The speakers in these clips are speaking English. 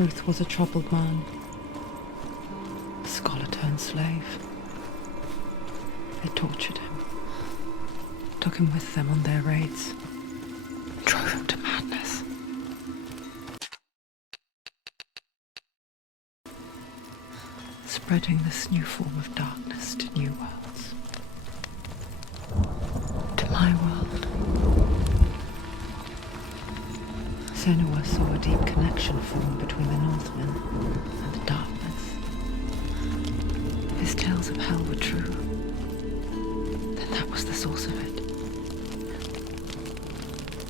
truth was a troubled man. A scholar turned slave. They tortured him, took him with them on their raids, and drove him to madness. Spreading this new form of darkness to new worlds. To my world. Senua saw a deep connection form between the Northmen and the darkness. His tales of hell were true. Then that was the source of it.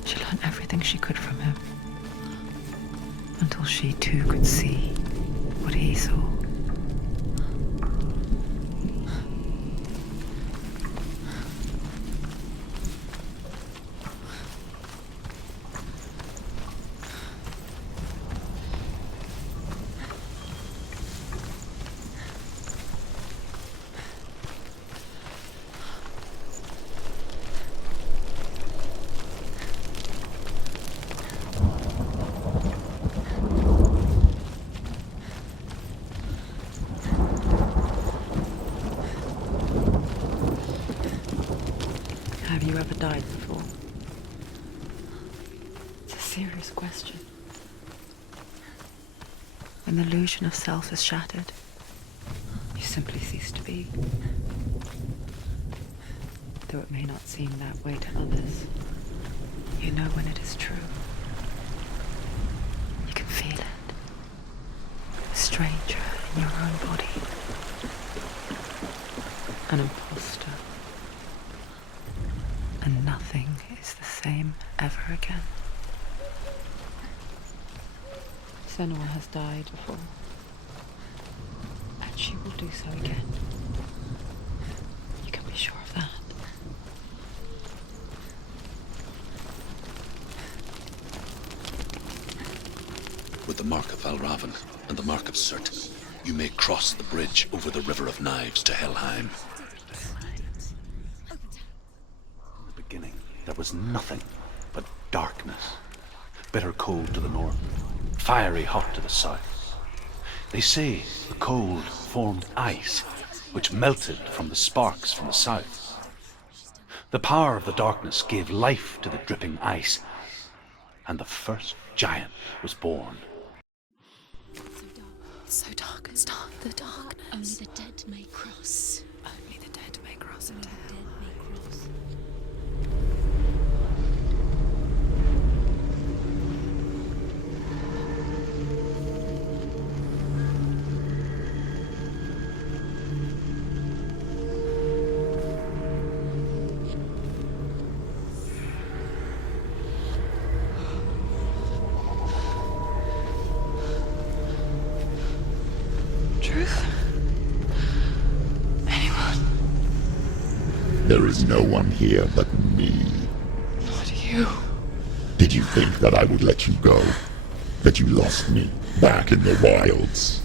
She learned everything she could from him, until she too could see what he saw. Have you ever died before? It's a serious question. When the illusion of self is shattered, you simply cease to be. Though it may not seem that way to others, you know when it is true. You can feel it. A stranger in your own body. An imposter. And nothing is the same ever again. Senua has died before, and she will do so again. You can be sure of that. With the mark of Valravan and the mark of Surt, you may cross the bridge over the River of Knives to Helheim. There was nothing but darkness. Bitter cold to the north, fiery hot to the south. They say the cold formed ice, which melted from the sparks from the south. The power of the darkness gave life to the dripping ice, and the first giant was born. So dark, it's dark, the darkness. Only the dead may cross. Only the dead may cross into hell. Truth? Anyone? There is no one here but me. Not you. Did you think that I would let you go? That you lost me back in the wilds?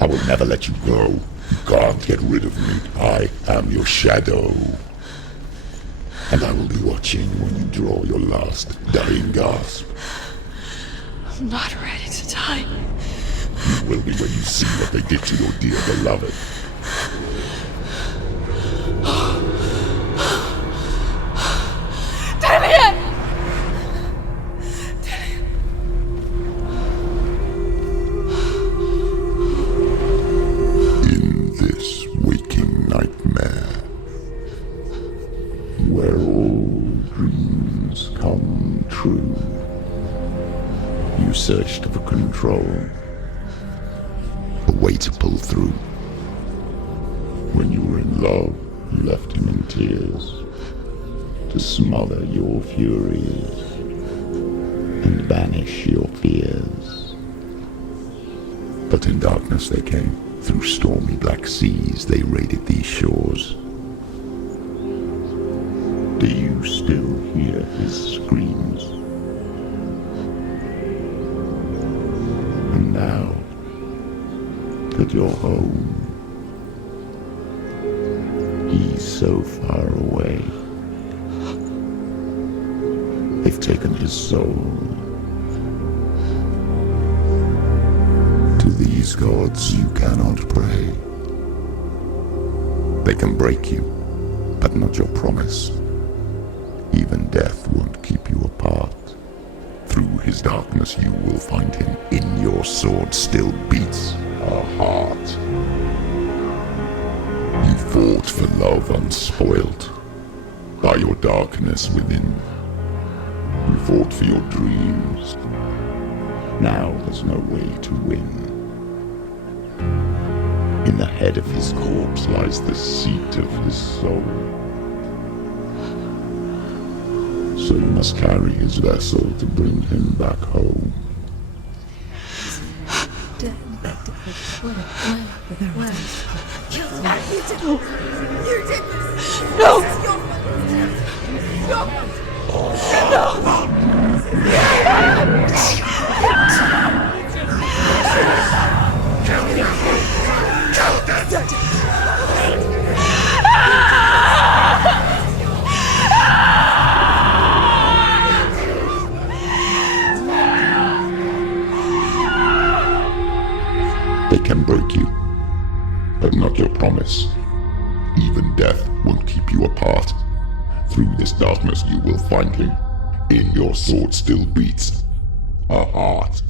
I will never let you go. You can't get rid of me. I am your shadow. And I will be watching when you draw your last dying gasp. I'm not ready to die. You will be when you see what they did to your dear beloved. In this waking nightmare, where all dreams come true, you searched for control. A way to pull through. When you were in love, you left him in tears to smother your furies and banish your fears. But in darkness they came, through stormy black seas they raided these shores. Do you still hear his screams? And now that you're home, he's so far away. They've taken his soul, To these gods you cannot pray. They can break you, but not your promise. Even death won't keep you apart. Through his darkness you will find him. In your sword still beats a heart. You fought for love unspoilt by your darkness within. You fought for your dreams. Now there's no way to win. In the head of his corpse lies the seat of his soul. So you must carry his vessel to bring him back home. They can break you, but not your promise. Even death won't keep you apart. Through this darkness you will find him. In your sword still beats a heart.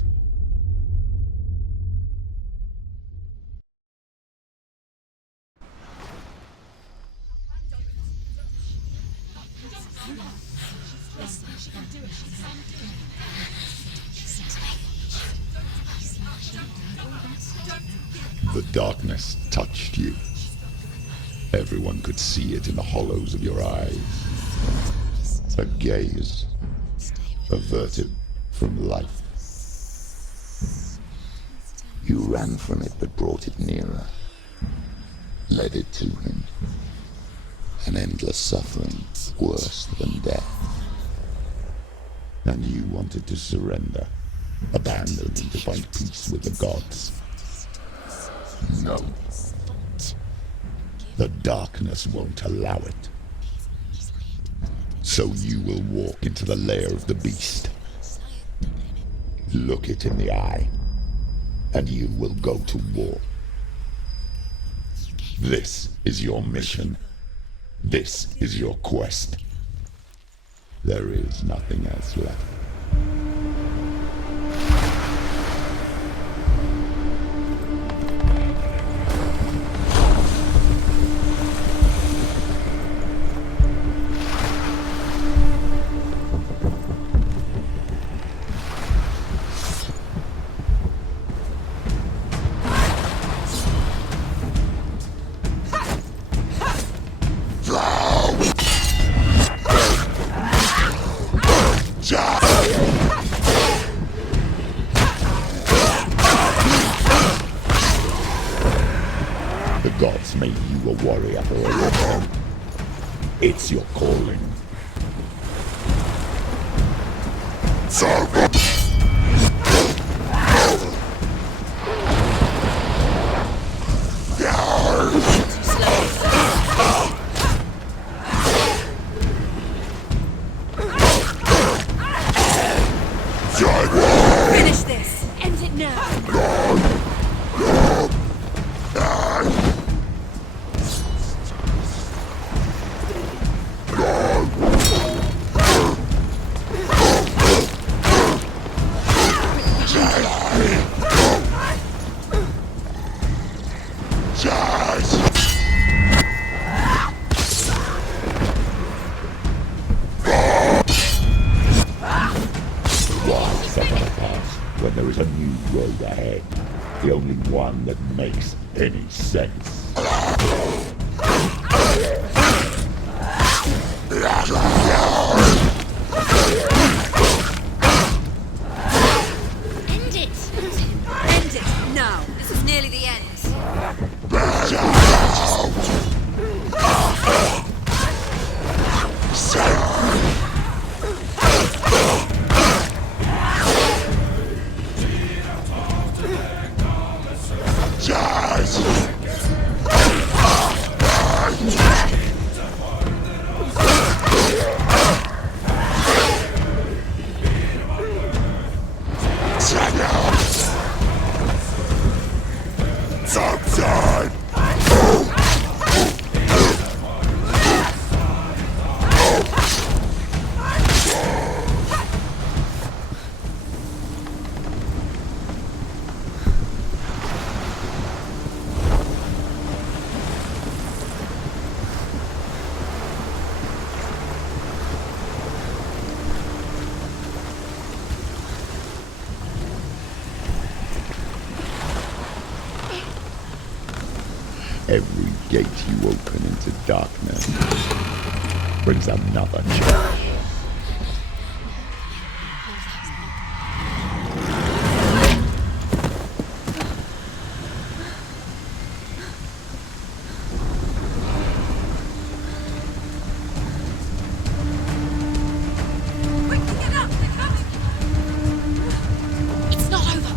The darkness touched you. Everyone could see it in the hollows of your eyes. A gaze averted from life. You ran from it but brought it nearer. Led it to him. An endless suffering worse than death. And you wanted to surrender. Abandon and to find peace with the gods. No. The darkness won't allow it. So you will walk into the lair of the beast. Look it in the eye, and you will go to war. This is your mission. This is your quest. There is nothing else left. The gods made you a warrior for a reason. It's your calling. Finish this! End it now! When there is a new road ahead, the only one that makes any sense. End it! End it now! This is nearly the end. Every gate you open into darkness brings another change. It's not over.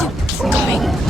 Do keep going.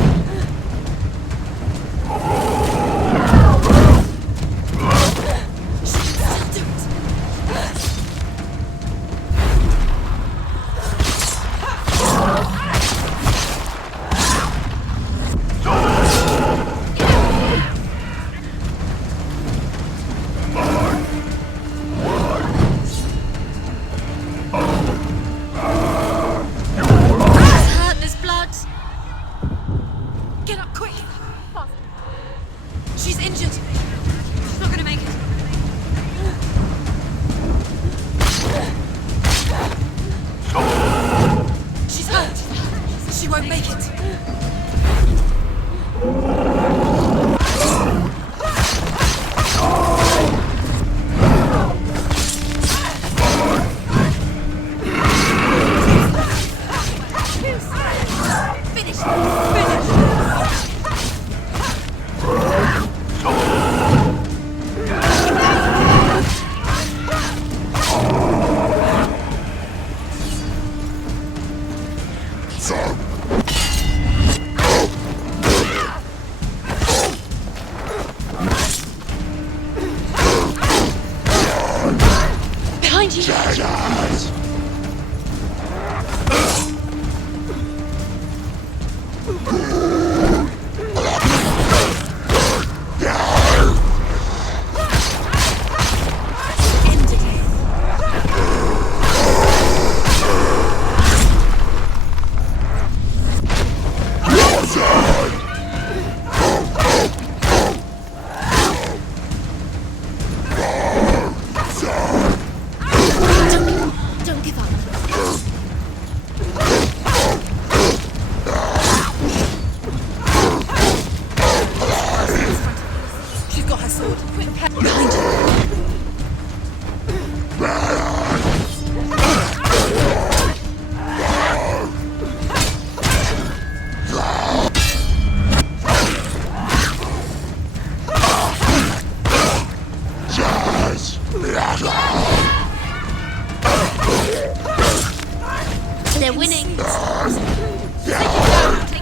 They're winning. Take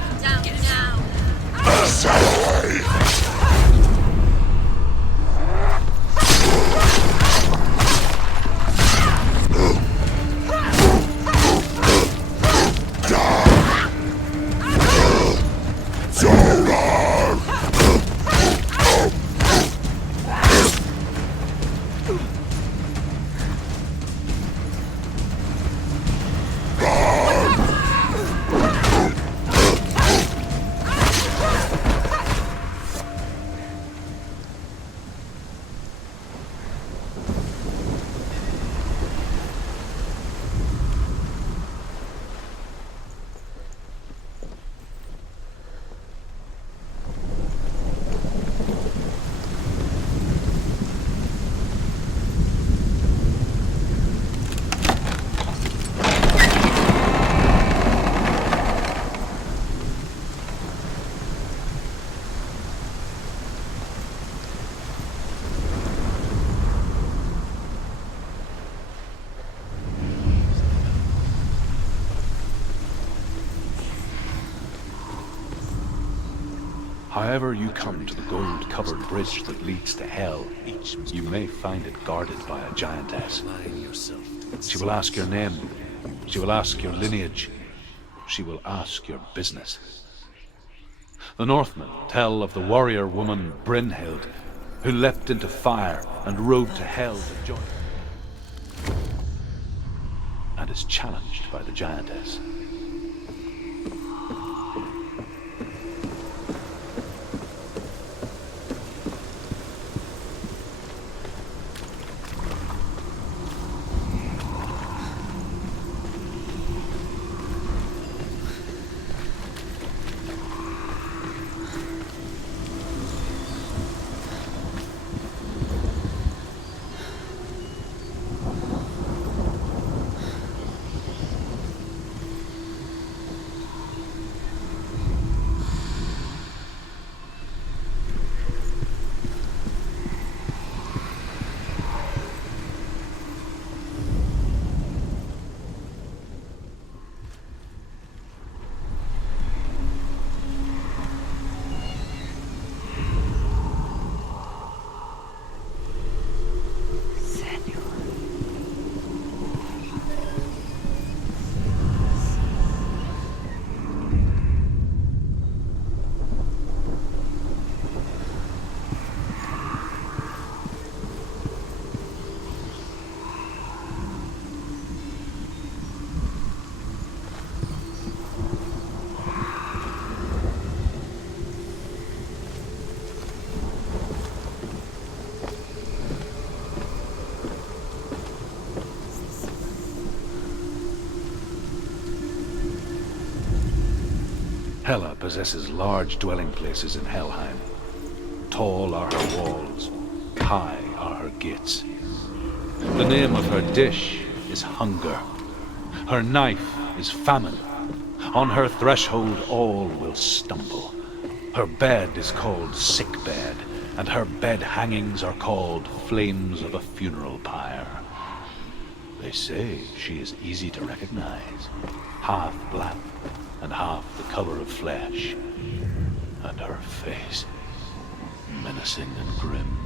them down now. However you come to the gold-covered bridge that leads to Hell, you may find it guarded by a giantess. She will ask your name. She will ask your lineage. She will ask your business. The Northmen tell of the warrior woman Brynhild, who leapt into fire and rode to Hell to join, and is challenged by the giantess. Hela possesses large dwelling places in Helheim. Tall are her walls, high are her gates. The name of her dish is hunger. Her knife is famine. On her threshold all will stumble. Her bed is called sick bed, and her bed hangings are called flames of a funeral pyre. They say she is easy to recognize, half black and half the color of flesh, and her face menacing and grim.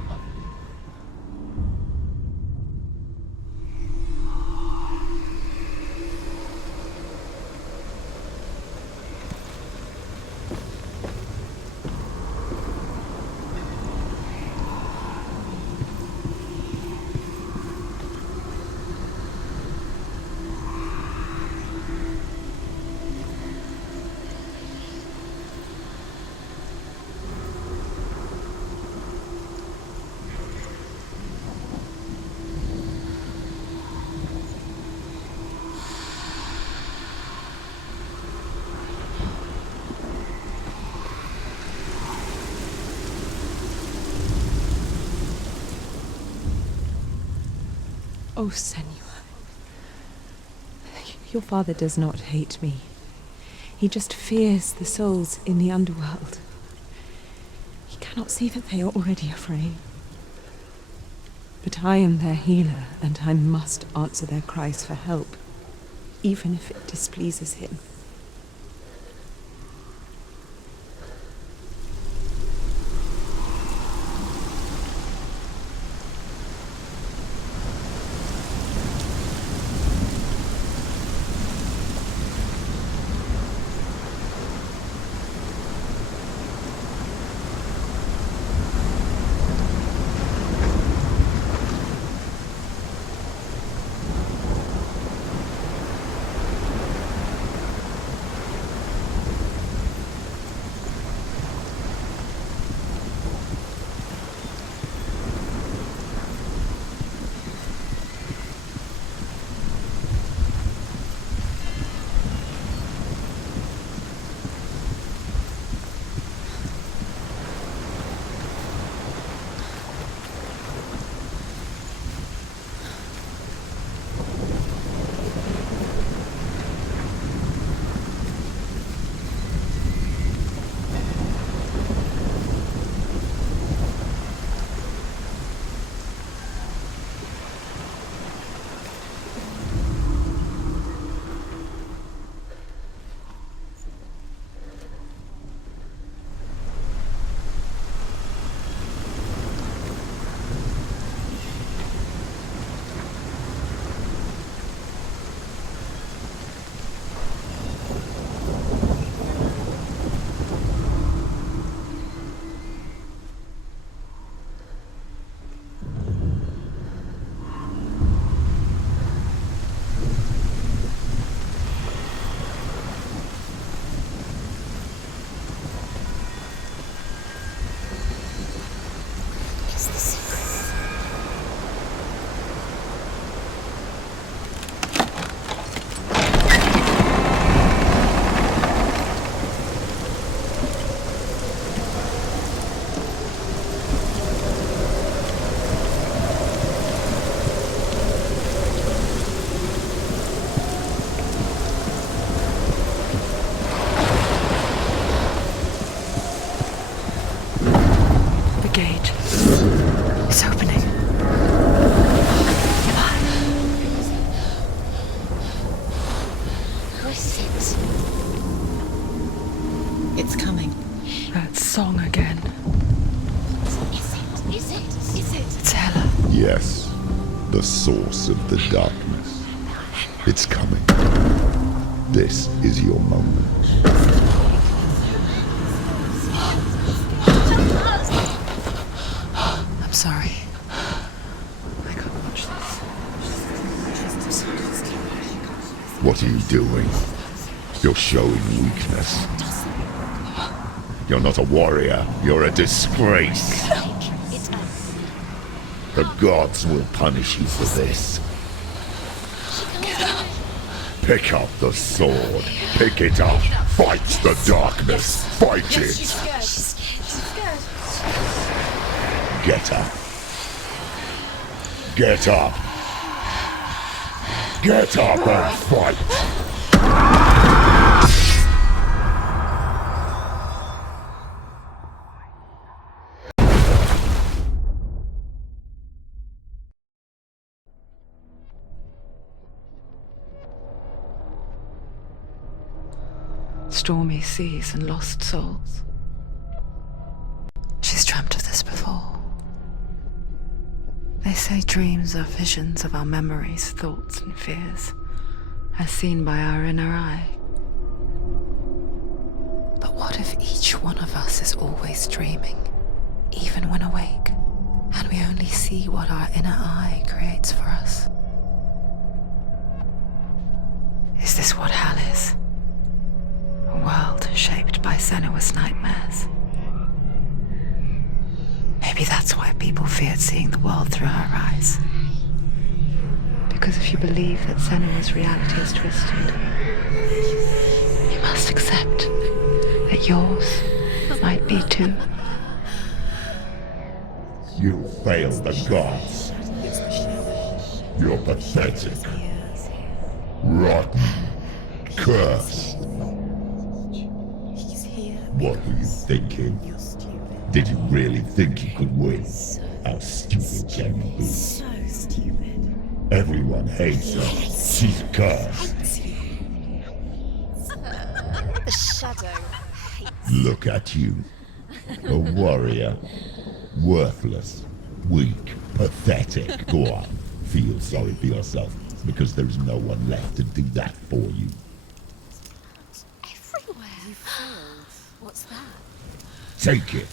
Oh, Senua. Your father does not hate me. He just fears the souls in the underworld. He cannot see that they are already afraid. But I am their healer, and I must answer their cries for help, even if it displeases him. Song again. Is it? It's Hela. Yes, the source of the darkness. It's coming. This is your moment. I'm sorry. I can't watch this. What are you doing? You're showing weakness. You're not a warrior. You're a disgrace. The gods will punish you for this. Pick up the sword. Pick it up. Fight the darkness. Fight it. She's scared. Get up. Get up. Get up and fight. Stormy seas and lost souls. She's dreamt of this before. They say dreams are visions of our memories, thoughts, and fears, as seen by our inner eye. But what if each one of us is always dreaming, even when awake, and we only see what our inner eye creates for us? Is this what hell is? A world shaped by Senua's nightmares. Maybe that's why people feared seeing the world through her eyes. Because if you believe that Senua's reality is twisted, you must accept that yours might be too. You failed the gods. You're pathetic. Rotten. Cursed. What were you thinking? Did you really think you could win? How stupid can you be? So stupid. Everyone hates her. She's cursed. The shadow hates. Look at you. A warrior. Worthless. Weak. Pathetic. Go on. Feel sorry for yourself, because there's no one left to do that for you. Everywhere. You failed. What's that? Take it.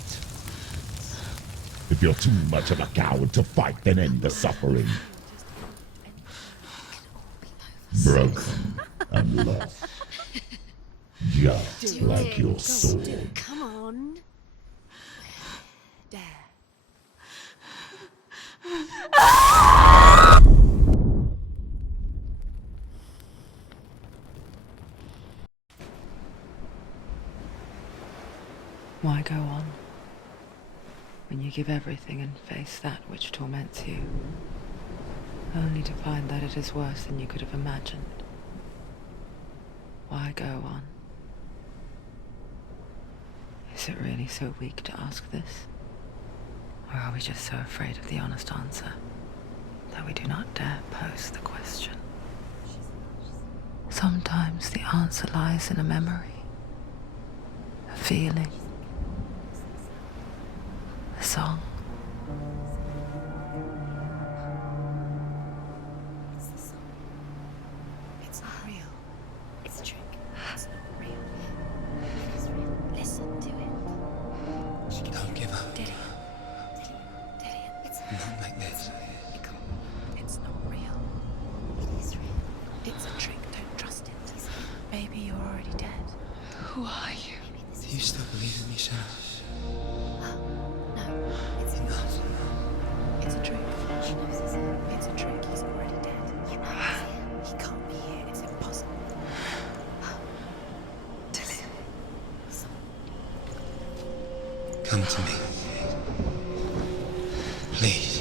If you're too much of a coward to fight, then end the suffering. Broken and lost. Just like your sword. Come on. Dare. Why go on when you give everything and face that which torments you, only to find that it is worse than you could have imagined? Why go on? Is it really so weak to ask this? Or are we just so afraid of the honest answer that we do not dare pose the question? Sometimes the answer lies in a memory, a feeling, a song. It's not real. It's a trick. It's not real. It's real. Listen to it. Don't give up. Dilly. It's Not like this. It's not real. It is real. It's a trick. Don't trust it. Maybe you're already dead. Who are you? Do you still believe in me, Sarah? No. It's Enough. It's a trick. She knows it's him. It's a trick. He's already dead. You know it's him. He can't be here. It's impossible. Come to me. Please.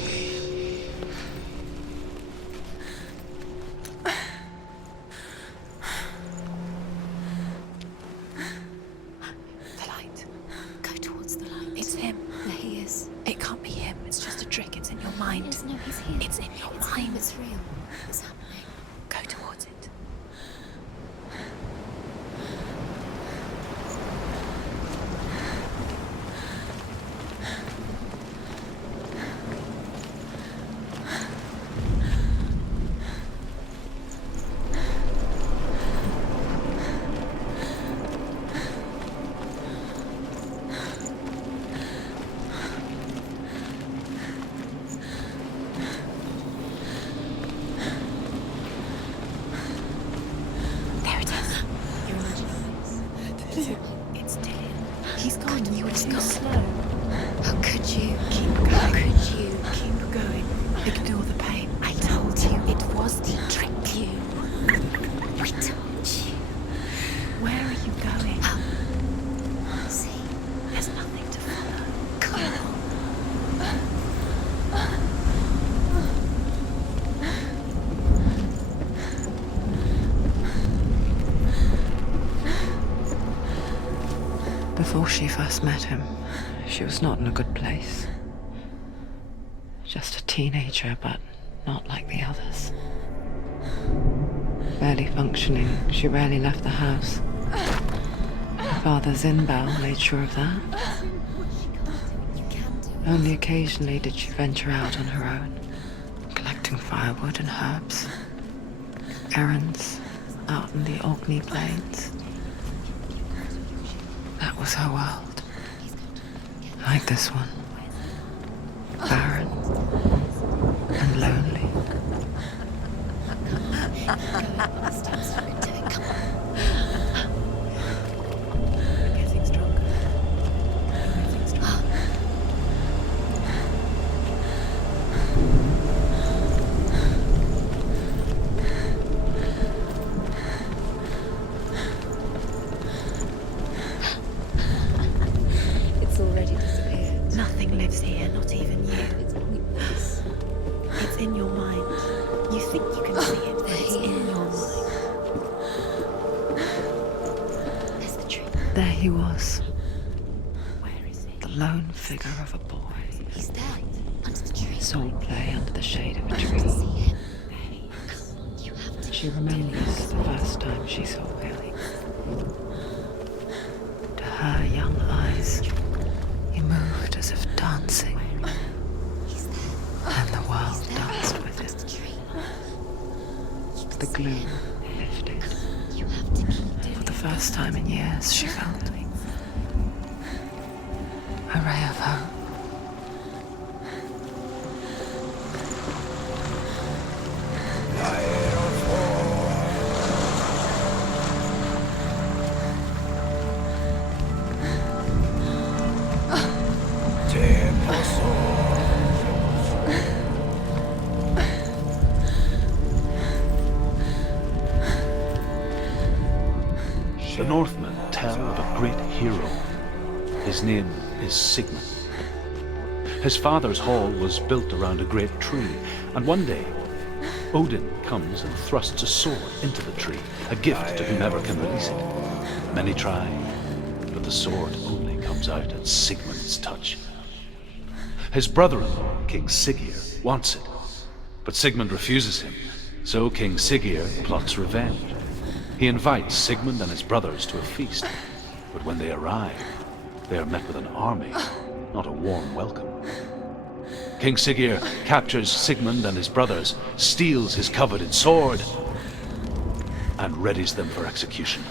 The light. Go towards the light. It's him. There he is. It can't be him. It's just a trick. It's in your mind. No, he's here. It's in your mind. It's real. It's happening. Go towards it. she first met him, she was not in a good place. Just a teenager, but not like the others. Barely functioning, she rarely left the house. Her father Zinbao made sure of that. Only occasionally did she venture out on her own, collecting firewood and herbs. Errands out in the Orkney Plains. That was her world. Like this one. Barren and lonely. Getting stronger. It's already disappeared. Nothing lives here, not even you. It's weakness. It's in your mind. You think you can see it, but it's in your mind. There's the tree. There he was, Where is he? the lone figure of a boy. He's there, under the tree. Sword play under the shade of a I have to tree. see him. You have to. She remembers the first time she saw him. To her young eyes, he moved as if dancing, He's there. and the world danced with Under him. the tree. The gloom lifted. You have to keep doing For the first time in years, she felt a ray of hope. The Northmen tell of a great hero. His name is Sigmund. His father's hall was built around a great tree, and one day Odin comes and thrusts a sword into the tree, a gift to whomever can release it. Many try, but the sword only comes out at Sigmund's touch. His brother-in-law, King Siggeir, wants it, but Sigmund refuses him, so King Siggeir plots revenge. He invites Sigmund and his brothers to a feast, but when they arrive, they are met with an army, not a warm welcome. King Siggeir captures Sigmund and his brothers, steals his coveted sword, and readies them for execution.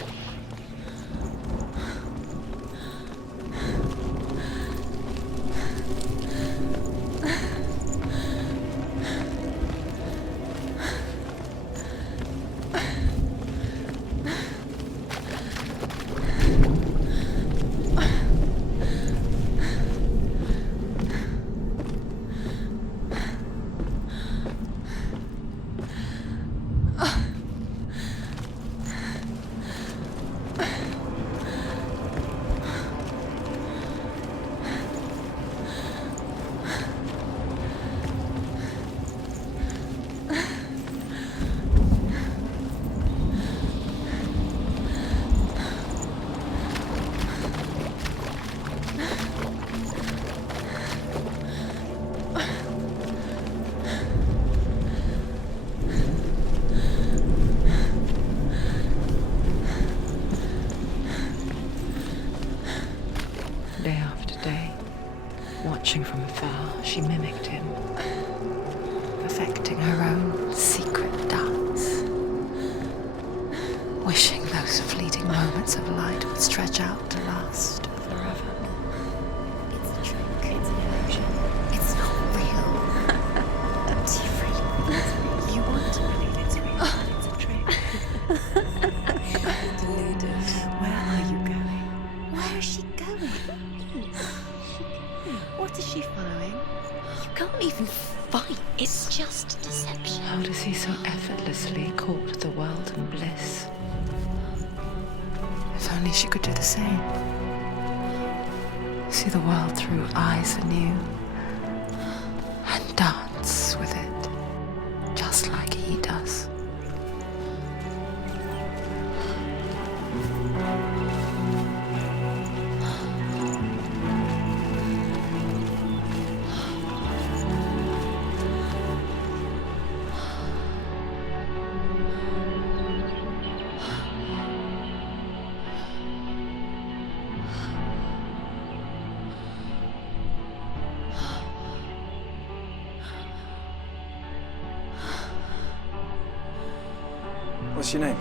Day after day, watching from afar, she mimicked him, perfecting her own secret dance, wishing those fleeting moments of light would stretch out to last forever. It's a trick. It's an illusion. It's not real. Do you really? You want to believe it's real, but it's a trick. Deluded. Where are you going? Where is she going? What is she following? You can't even fight. It's just deception. How does he so effortlessly court the world and bliss? If only she could do the same. See the world through eyes anew and dance with it, just like he does. What's your name?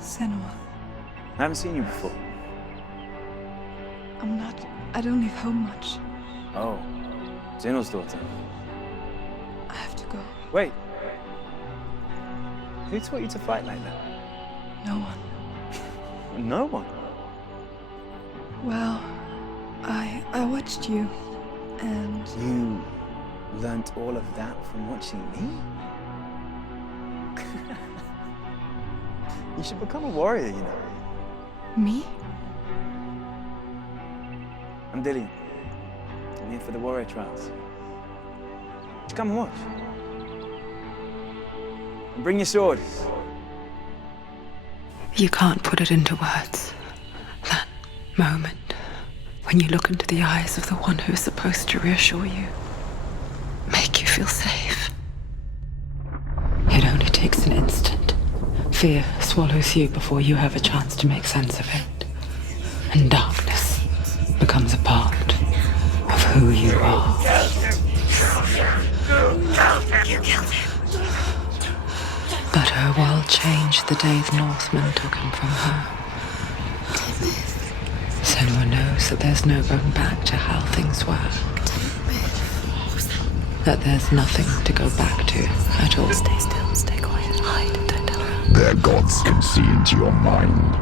Senua. I haven't seen you before. I don't leave home much. Oh, Zenua's daughter. I have to go. Wait. Who taught you to fight like that? No one. No one? Well, I watched you, and You learnt all of that from watching me? You should become a warrior, you know. me? I'm Dillian. I'm here for the warrior trials. Would you come and watch? And bring your sword. You can't put it into words. That moment when you look into the eyes of the one who's supposed to reassure you, make you feel safe. It only takes an instant. Fear swallows you before you have a chance to make sense of it. And darkness becomes a part of who you are. You killed him. But her world changed the day the Northmen took him from her. Senua knows that there's no going back to how things were. That there's nothing to go back to at all. Stay still, stay quiet, hide, don't tell her. Their gods can see into your mind.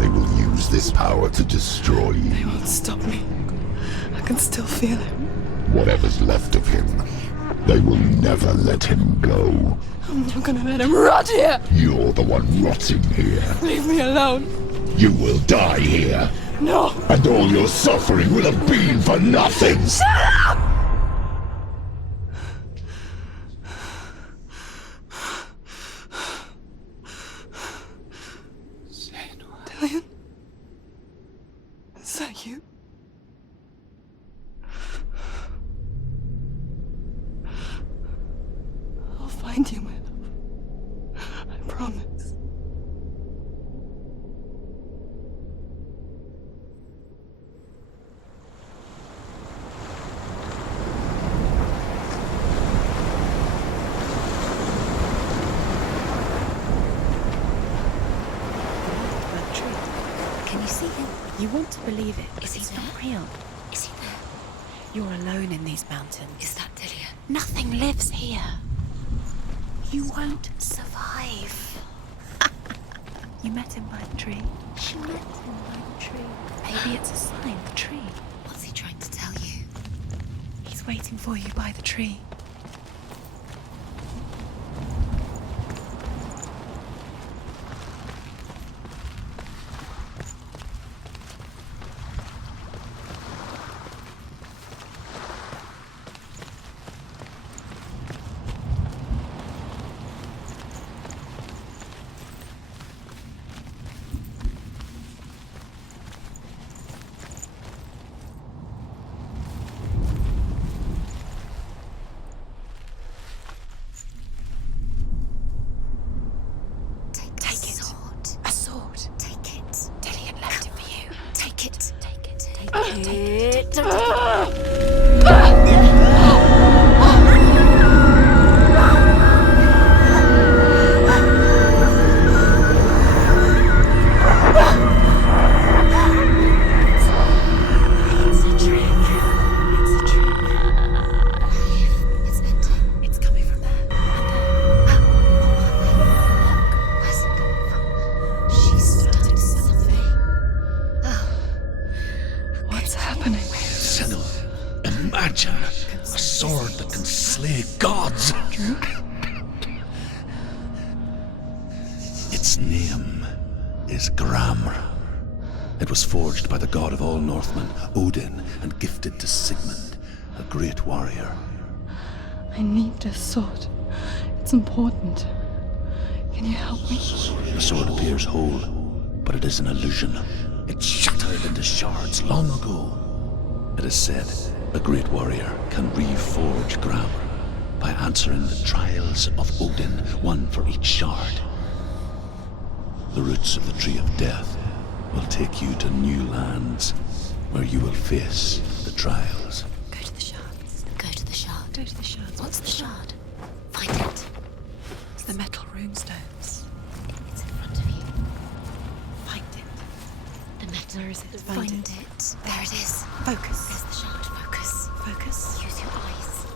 They will use this power to destroy They you. won't stop me. I can still feel him. Whatever's left of him, they will never let him go. I'm not gonna let him rot here. You're the one rotting here. Leave me alone. You will die here. No. And all your suffering will have been for nothing. Dillian? Is that you? I'll find you, my love. I promise. That tree. Can you see him? You want to believe it, but Is he he's there? not real. Is he there? You're alone in these mountains. Is that Dillian? Nothing lives here. You won't survive. You met him by the tree. She met him by the tree. Maybe it's a sign, the tree. What's he trying to tell you? He's waiting for you by the tree. Take the sword. A sword. Take it. Dillian left it for you. Take it. Take it. Take Take it. it. Don't take it. It's a trick. It's a trick. It's ending. It's coming from there. Where's it coming from? She's done something. What's happening? Senua, imagine a sword that can slay gods. Drew? Its name is Gramr. It was forged by the god of all Northmen, Odin, and gifted to Sigmund, a great warrior. I need this sword. It's important. Can you help me? The sword appears whole, but it is an illusion. It shattered into shards long ago. It is said a great warrior can reforge Gramr by answering the trials of Odin, one for each shard. The roots of the Tree of Death will take you to new lands where you will face the trials. Go to the shards. Go to the shard. Go to the shards. What's the shard? the metal runestones. It's in front of you. Find it. The metal. Where is it? Find it. There it is. Focus. Press the shard. Focus. Focus. Use your eyes.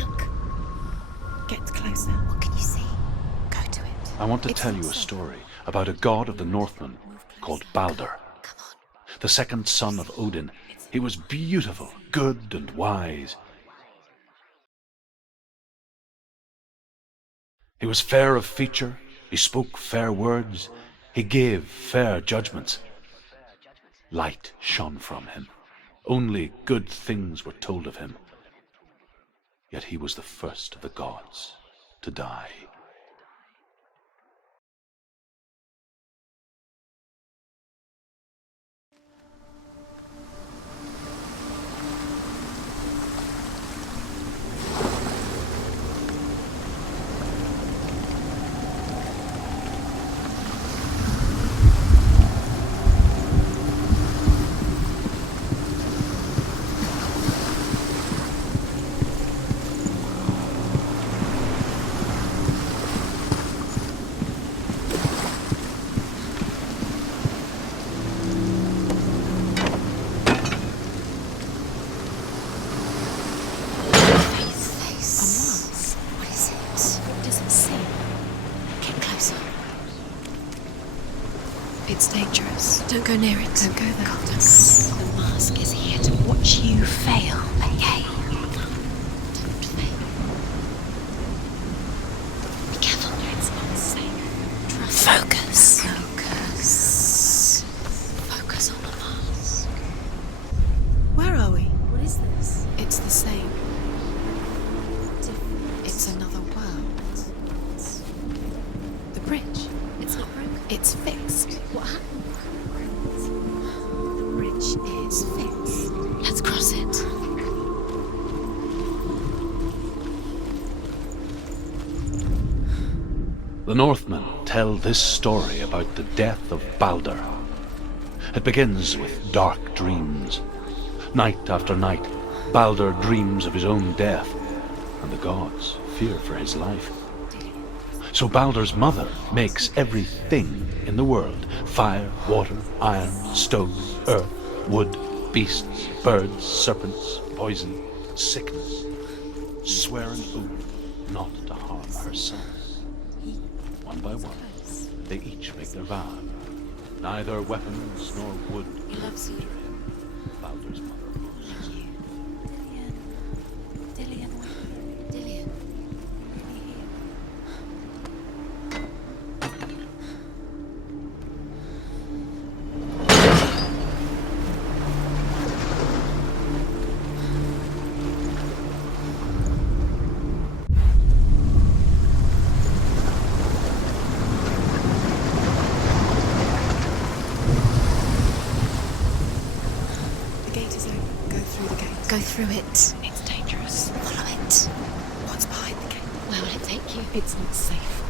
Look. Get closer. What can you see? Go to it. I want to It's tell you a inside. story about a god of the Northmen called Balder, Come on. the second son of Odin. He was beautiful, good, and wise. He was fair of feature, he spoke fair words, he gave fair judgments. Light shone from him. Only good things were told of him. Yet he was the first of the gods to die. Face. What is it? What does it see? Get closer. It's dangerous. Don't go near it. Don't go there. Goddess. The mask is here to watch you fail. Okay. Don't fail. Be careful. It's not safe. Trust. Focus. Focus. Focus on the mask. Where are we? What is this? It's the same. Different. It's another world. The bridge. It's not broken. It's fixed. What happened? The bridge is fixed. Let's cross it. The Northmen tell this story about the death of Balder. It begins with dark dreams. Night after night, Balder dreams of his own death, and the gods fear for his life. So Balder's mother makes everything in the world: fire, water, iron, stone, earth, wood, beasts, birds, serpents, poison, sickness, swear an oath not to harm her sons. One by one, they each make their vow. Neither weapons nor wood He loves you. injure him. Balder's mother. Dillian. Dillian. The gate is open. Go through the gate. Go through it. It's dangerous. Follow it. What's behind the gate? Where will it take you? It's not safe.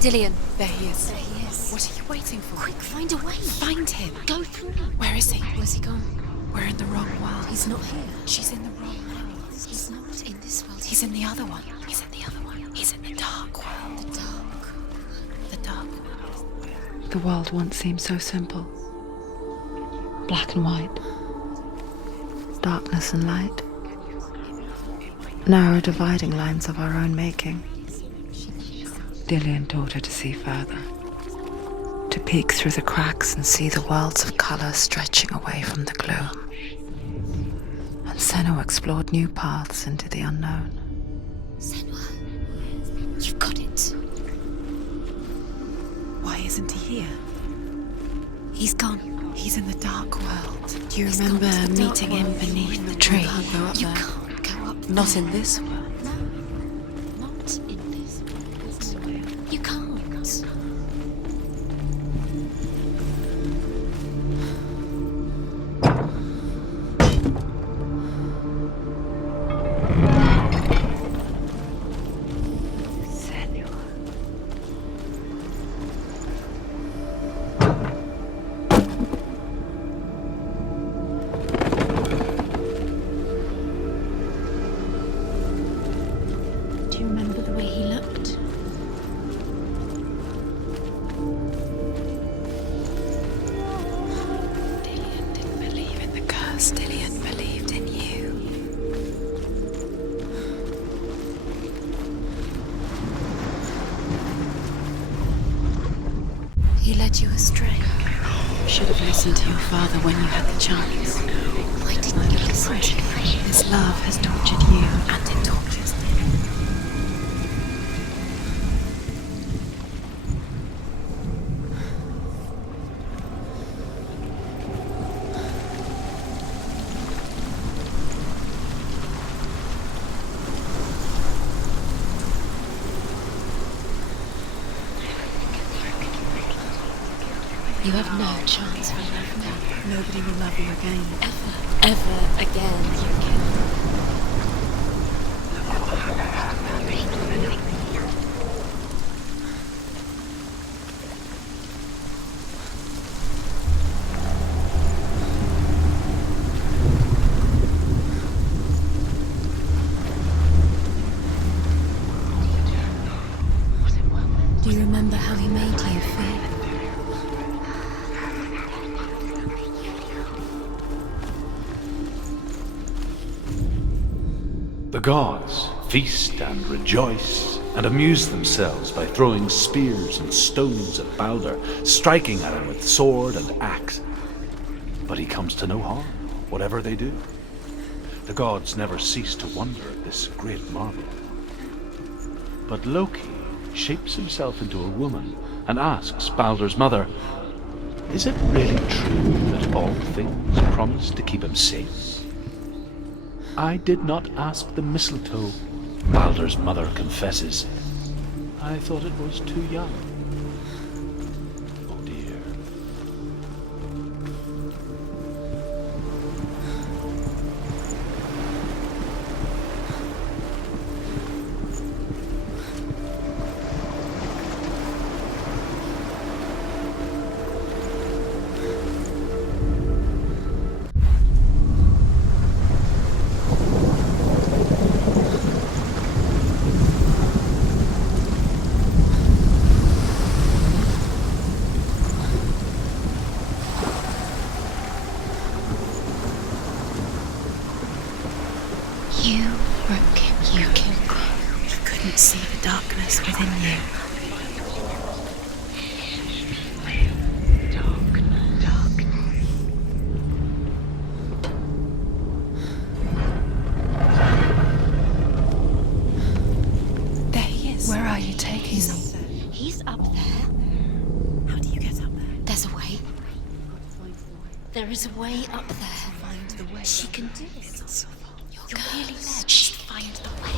Dillian. There he is. There he is. What are you waiting for? Quick, find a way. Find him. Go through. Where is he? Where's he gone? We're in the wrong world. He's not here. She's in the wrong world. He's not in this world. He's in the other one. He's in the other one. He's in the dark world. the dark. The dark world. The world once seemed so simple. Black and white. Darkness and light. Narrow dividing lines of our own making. Dillian taught her to see further. To peek through the cracks and see the worlds of colour stretching away from the gloom. And Senua explored new paths into the unknown. Senua. You've got it. Why isn't he here? He's gone. He's in the dark world. Do you He's remember gone to the dark meeting him world. beneath the tree? You can't go up You there. can't go up Not there. in this world. No. Not in this world. You can't. Because Dillian believed in you. He led you astray. Should have listened to your father when you had the chance. Why didn't you listen to me? This love has tortured you, and it tortures me. You have no chance for love now. Nobody will love you again. Ever again. Do you remember how he made you feel? The gods feast and rejoice and amuse themselves by throwing spears and stones at Balder, striking at him with sword and axe. But he comes to no harm, whatever they do. The gods never cease to wonder at this great marvel. But Loki shapes himself into a woman and asks Balder's mother, "Is it really true that all things promise to keep him safe?" "I did not ask the mistletoe," Balder's mother confesses. "I thought it was too young." Oh dear. You broke him. You killed him. You couldn't see the darkness within you. There he is. Where are you taking me? He's up there. How do you get up there? There's a way. There is a way up there. Find the way. She can do it. You're really cursed. led. She can find the way.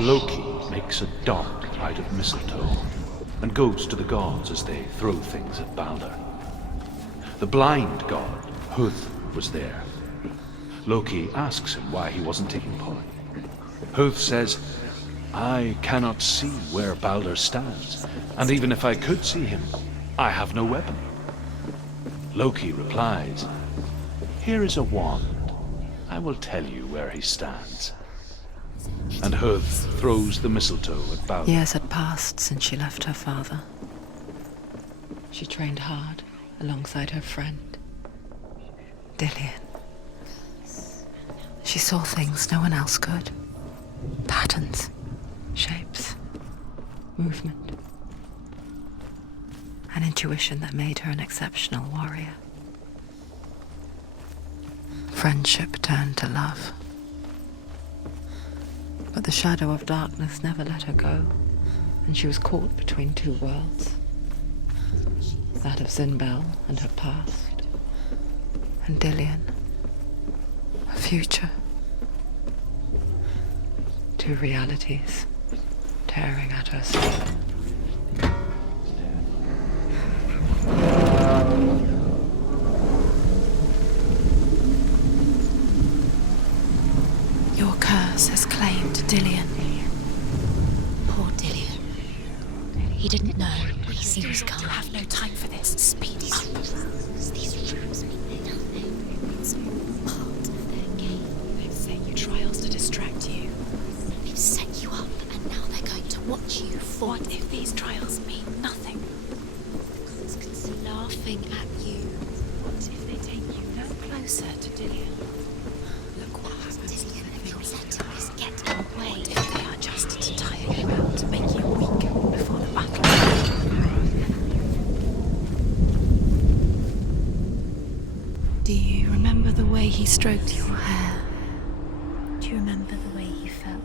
Loki makes a dart out of mistletoe and goes to the gods as they throw things at Balder. The blind god, Huth, was there. Loki asks him why he wasn't taking part. Huth says, "I cannot see where Balder stands, and even if I could see him, I have no weapon." Loki replies, "Here is a wand. I will tell you where he stands." And Huth throws the mistletoe at Balder. Years had passed since she left her father. She trained hard alongside her friend, Dillian. She saw things no one else could. Patterns, shapes, movement. An intuition that made her an exceptional warrior. Friendship turned to love. But the shadow of darkness never let her go, and she was caught between two worlds. That of Zinbel and her past, and Dillian, her future. Two realities tearing at her soul. Your curse has claimed Dillian. Poor Dillian. He didn't know. He was calm. You have no time for this. Speed up. These rooms mean nothing. It's part of their game. They've set you trials to distract you. They've closer to Dillian. Look what happens to the things that get in the way. What if they are just to tire you out, to make you weak before the battle? Do you remember the way he stroked your hair? Do you remember the way he felt?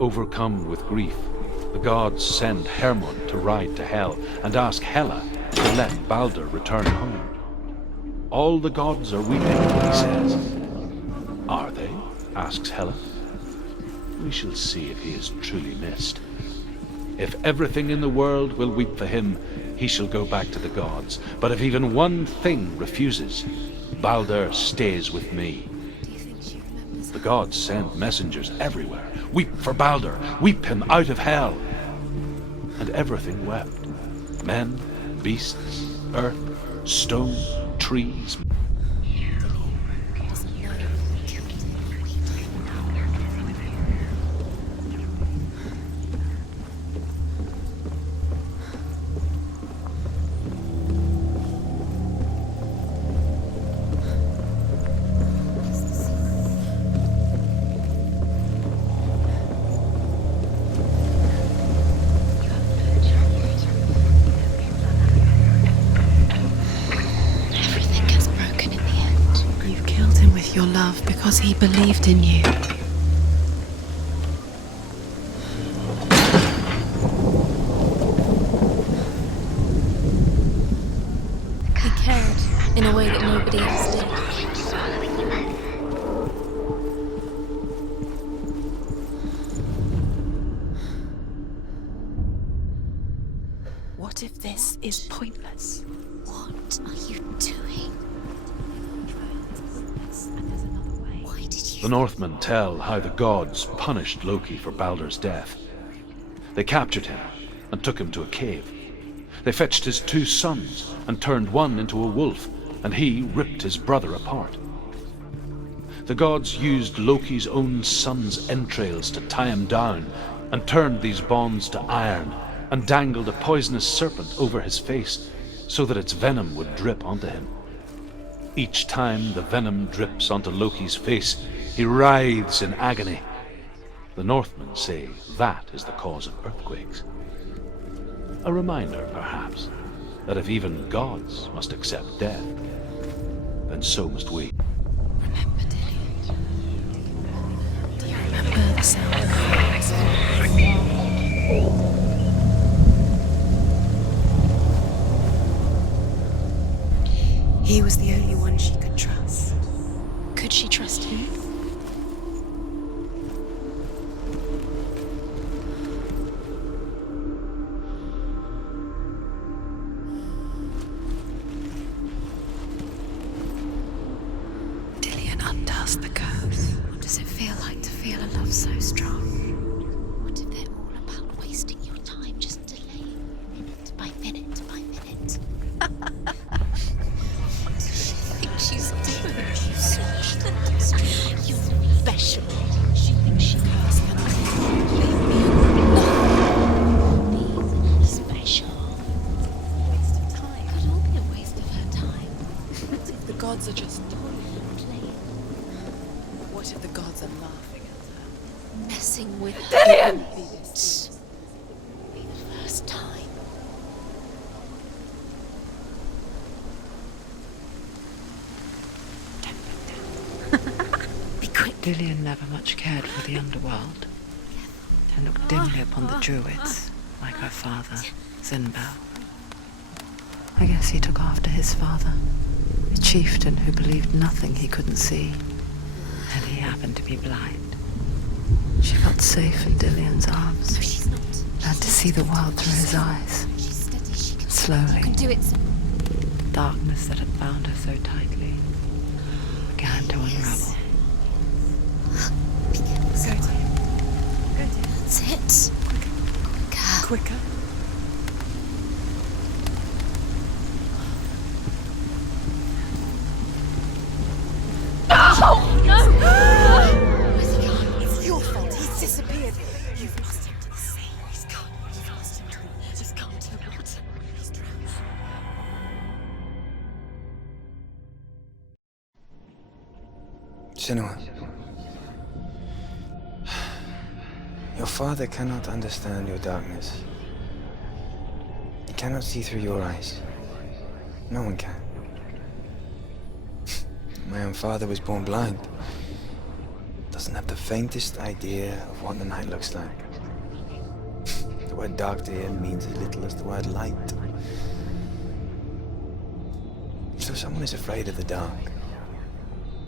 Overcome with grief, the gods send Hermod to ride to Hell and ask Hela to let Balder return home. All the gods are weeping, he says. Are they? Asks Hela. We shall see if he is truly missed. If everything in the world will weep for him, he shall go back to the gods. But if even one thing refuses, Balder stays with me. The gods send messengers everywhere. Weep for Balder, weep him out of Hell. And everything wept. Men, beasts, earth, stone, trees. Your love because he believed in you. He cared in a way that nobody else did. What if this is pointless? What are you doing? The Northmen tell how the gods punished Loki for Balder's death. They captured him and took him to a cave. They fetched his 2 sons and turned one into a wolf, and he ripped his brother apart. The gods used Loki's own son's entrails to tie him down and turned these bonds to iron and dangled a poisonous serpent over his face so that its venom would drip onto him. Each time the venom drips onto Loki's face, he writhes in agony. The Northmen say that is the cause of earthquakes. A reminder, perhaps, that if even gods must accept death, then so must we. Remember, Dillian? Do you remember the sound of He was the only one she could trust. Could she trust him? Dillian undoes the curse. What does it feel like to feel a love so strong? What if they're all about wasting your time, just delaying minute by minute by minute? What does she think she's doing? You're special. She thinks she cursed her. Special. Waste of time. Could all be a waste of her time. What if the gods are just playing? What if the gods are laughing at her? Messing with her. Dillian! Be the first time. Be quick. Dillian never much cared for the underworld, and looked dimly upon the druids, like her father, Zinbao. I guess he took after his father, a chieftain who believed nothing he couldn't see, and he happened to be blind. She felt safe in Dillian's arms, No, she's not. learned to see the world through his eyes. She's steady. She can Slowly, can do it. darkness that had bound her so tightly began to unravel. That's it. Quicker. Quicker. Senua. Your father cannot understand your darkness. He cannot see through your eyes. No one can. My own father was born blind. Doesn't have the faintest idea of what the night looks like. The word dark to him means as little as the word light. So someone is afraid of the dark.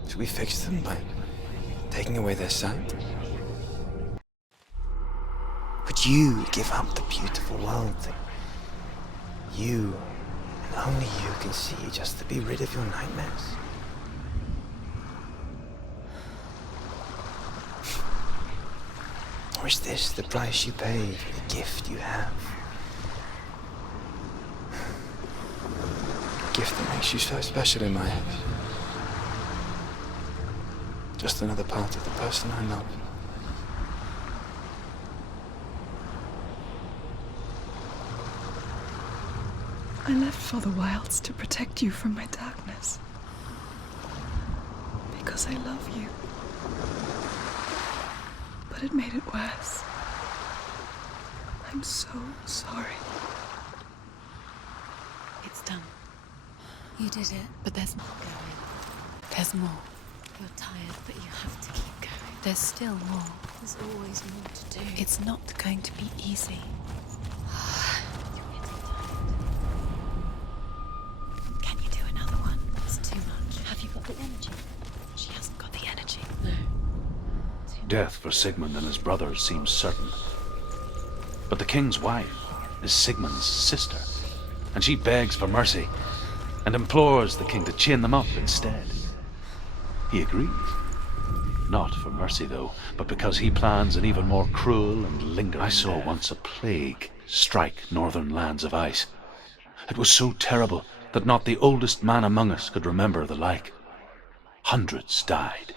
Should we fix them by taking away their sight? Would you give up the beautiful world that you, and only you, can see just to be rid of your nightmares? Or is this the price you pay for the gift you have? A gift that makes you so special in my eyes. Just another part of the person I love. I left for the wilds to protect you from my darkness. Because I love you. But it made it worse. I'm so sorry. It's done. You did it, but there's more going. There's more. You're tired, but you have to keep going. There's still more. There's always more to do. It's not going to be easy. You're getting tired. Can you do another one? It's too much. Have you got the energy? She hasn't got the energy. No. Death for Sigmund and his brothers seems certain. But the king's wife is Sigmund's sister, and she begs for mercy and implores the king to chain them up instead. He agrees. Not for mercy, though, but because he plans an even more cruel and lingering. I saw once a plague strike northern lands of ice. It was so terrible that not the oldest man among us could remember the like. Hundreds died.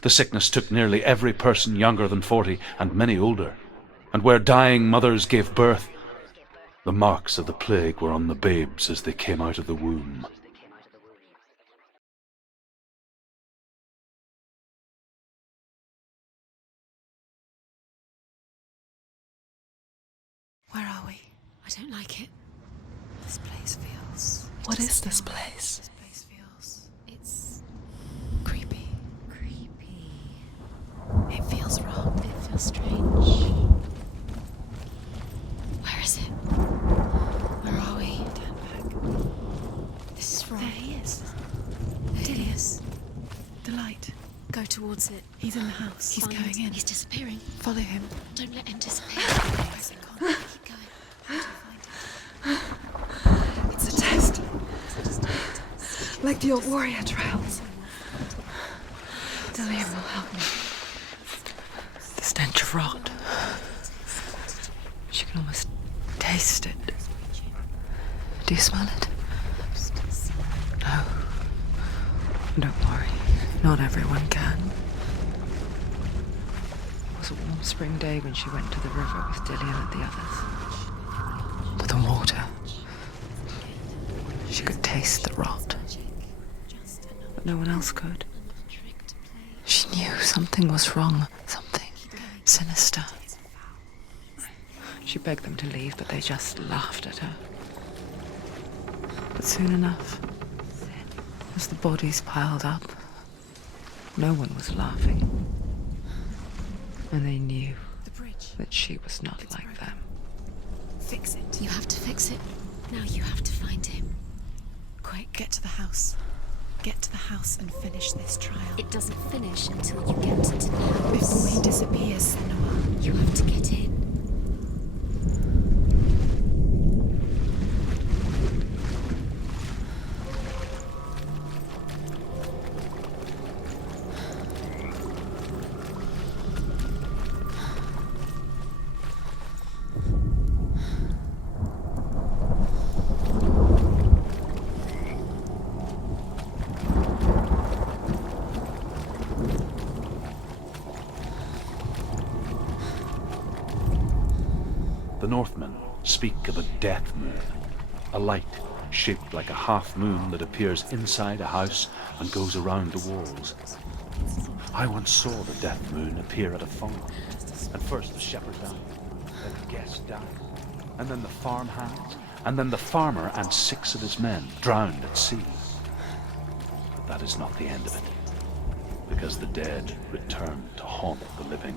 The sickness took nearly every person younger than 40, and many older. And where dying mothers gave birth, the marks of the plague were on the babes as they came out of the womb. Where are we? I don't like it. This place feels... What is this place? This place feels... It's creepy. creepy. It feels wrong. It feels strange. Where is it? Where are we? Turn back. This is wrong. There he is. There he is. The light. Go towards it. He's in the house. He's Find- going in. He's disappearing. Follow him. Don't let him disappear. Where's it gone? Keep going. How do you find it? It's a test. Like the old warrior trials. Dillium will help me. The stench of rot. She can almost taste it. Do you smell it? No. Don't worry. Not everyone can. It was a warm spring day when she went to the river with Dillian and the others. But the water. She could taste the rot. But no one else could. She knew something was wrong. Something sinister. She begged them to leave, but they just laughed at her. But soon enough, as the bodies piled up, no one was laughing. And they knew The bridge. that she was not like them. Fix it. You have to fix it. Now you have to find him. Quick, get to the house. Get to the house and finish this trial. It doesn't finish until you get to the house. Before he disappears, Senua. You have to get in. The Northmen speak of a death moon, a light shaped like a half moon that appears inside a house and goes around the walls. I once saw the death moon appear at a farm, and first the shepherd died, then the guest died, and then the farmhands, and then the farmer and 6 of his men drowned at sea. But that is not the end of it, because the dead return to haunt the living.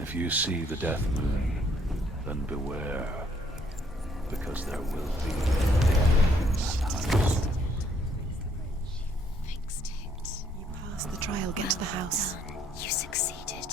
If you see the death moon, then beware, because there will be death in that house. Fixed it. You passed the trial, get to the house. Done. You succeeded.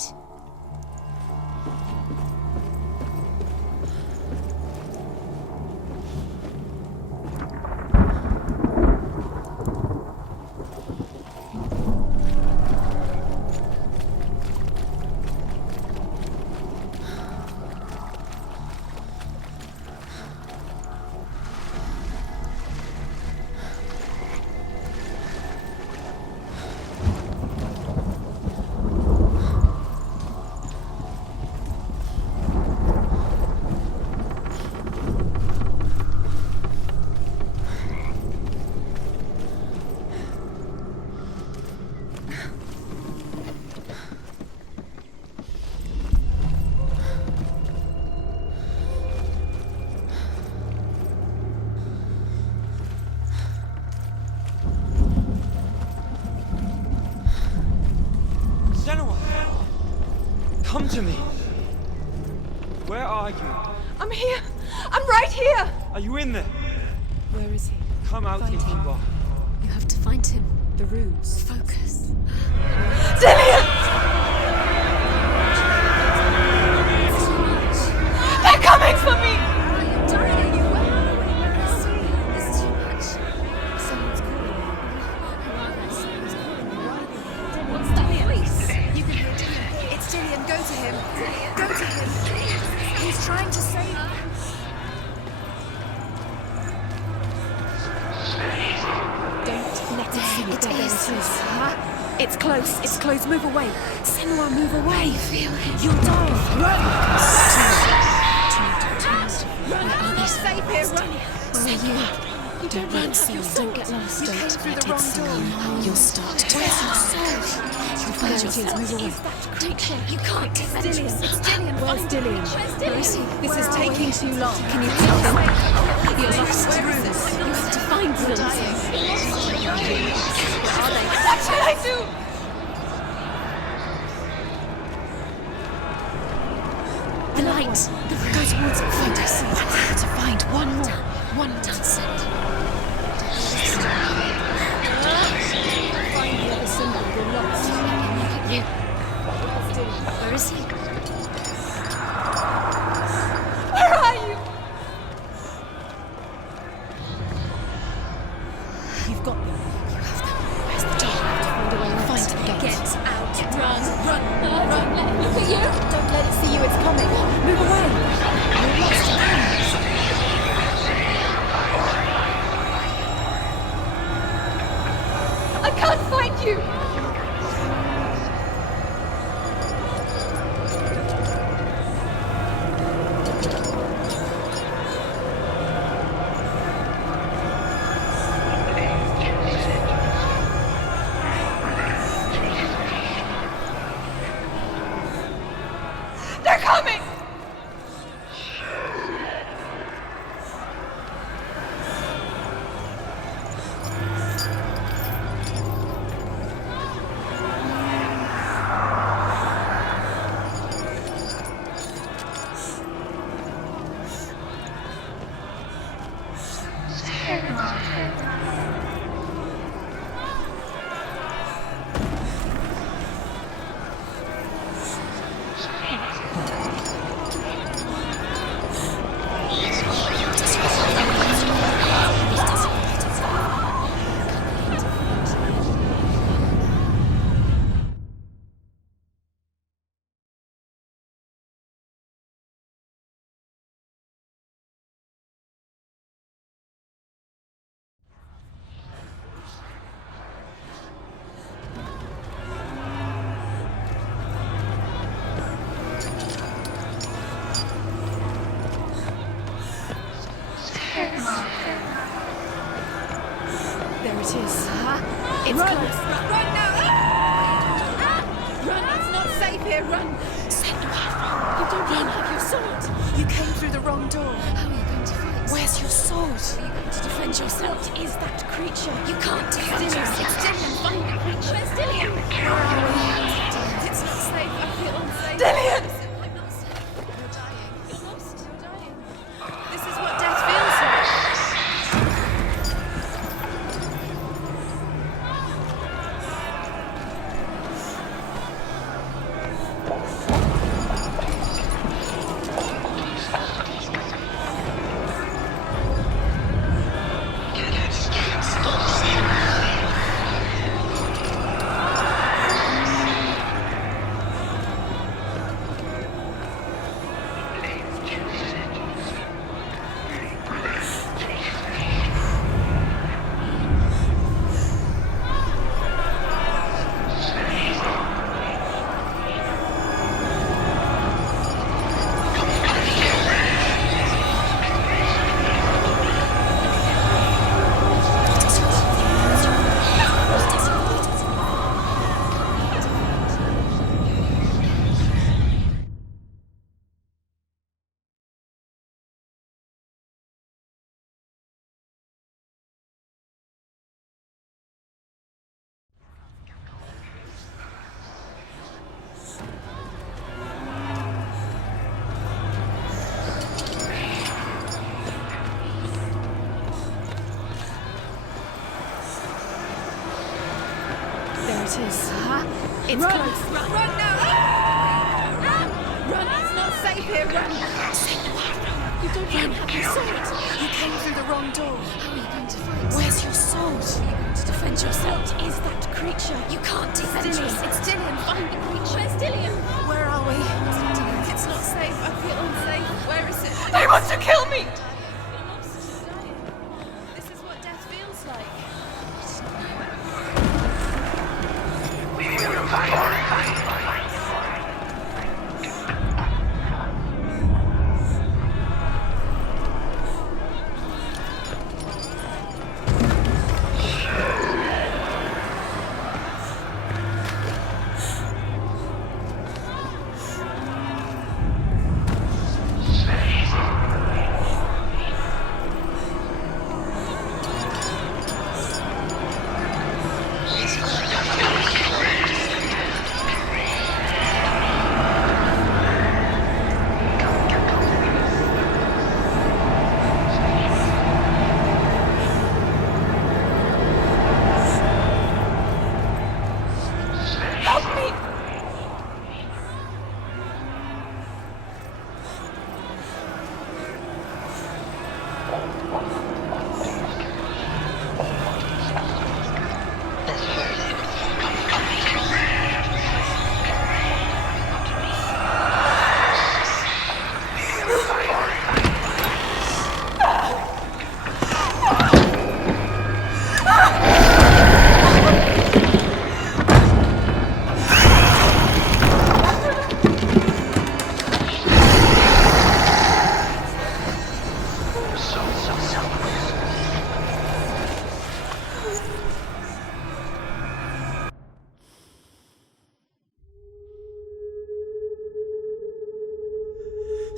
Senua! Come to me! Where are you? I'm here! I'm right here! Are you in there? Where is he? Come out if you are. You have to find him. The runes. Focus. Dillian! They're coming for me! There's too much. Someone's calling you. Who are they? Someone's calling you. What's that voice? You can hear Dillian. It's Dillian, go to him. Go to him. He's trying to save you. Don't let it see you. It is. It's close. It's close. Move away. Senua, move away. I feel it. You'll die. Run! Run! You're safe here. Run! Where are you? Don't run, Senua. Don't get lost. You came through the wrong door. You'll start to You'll find your Move away. You can't do that. It's Dillian. Where's Dillian? Where is he? This is taking too long. Can you help him? You're lost. You have to find them. Where are they? What shall I do? The light. Go towards it. Find us. To find one more. One dance. Find the other symbol. You're lost. Look at you. Where is he? Where are you? You've got them. You have them. Where's the door? Find the gate. Get out. Run. Look at you. Don't let it see you. It's coming. Move away. You're lost again. I can't find you! They're coming! You don't have your sword. You came through the wrong door. How are you going to fight? Where's your sword? Are you going to defend yourself? What is that creature? You can't defend Dillian, yourself. it's Dillian. Find the creature. Where's Dillian? Where are we? It's not safe. I feel unsafe. Dillian! I'm not safe. You're dying. You're lost. You're dying. This is what death feels like. There it is. It's Run! close. Run now! Run! It's not safe here. Run! You don't have your sword. You came through the wrong door. How are you going to fight? Where's your sword? Are you going to defend yourself? What is that creature? You can't defend Dillian, yourself. it's Dillian. Find the creature. Where's Dillian? Where are we? It's not safe. I feel unsafe. Where is it? They want to kill me! You're lost. You're dying. This is what death feels like.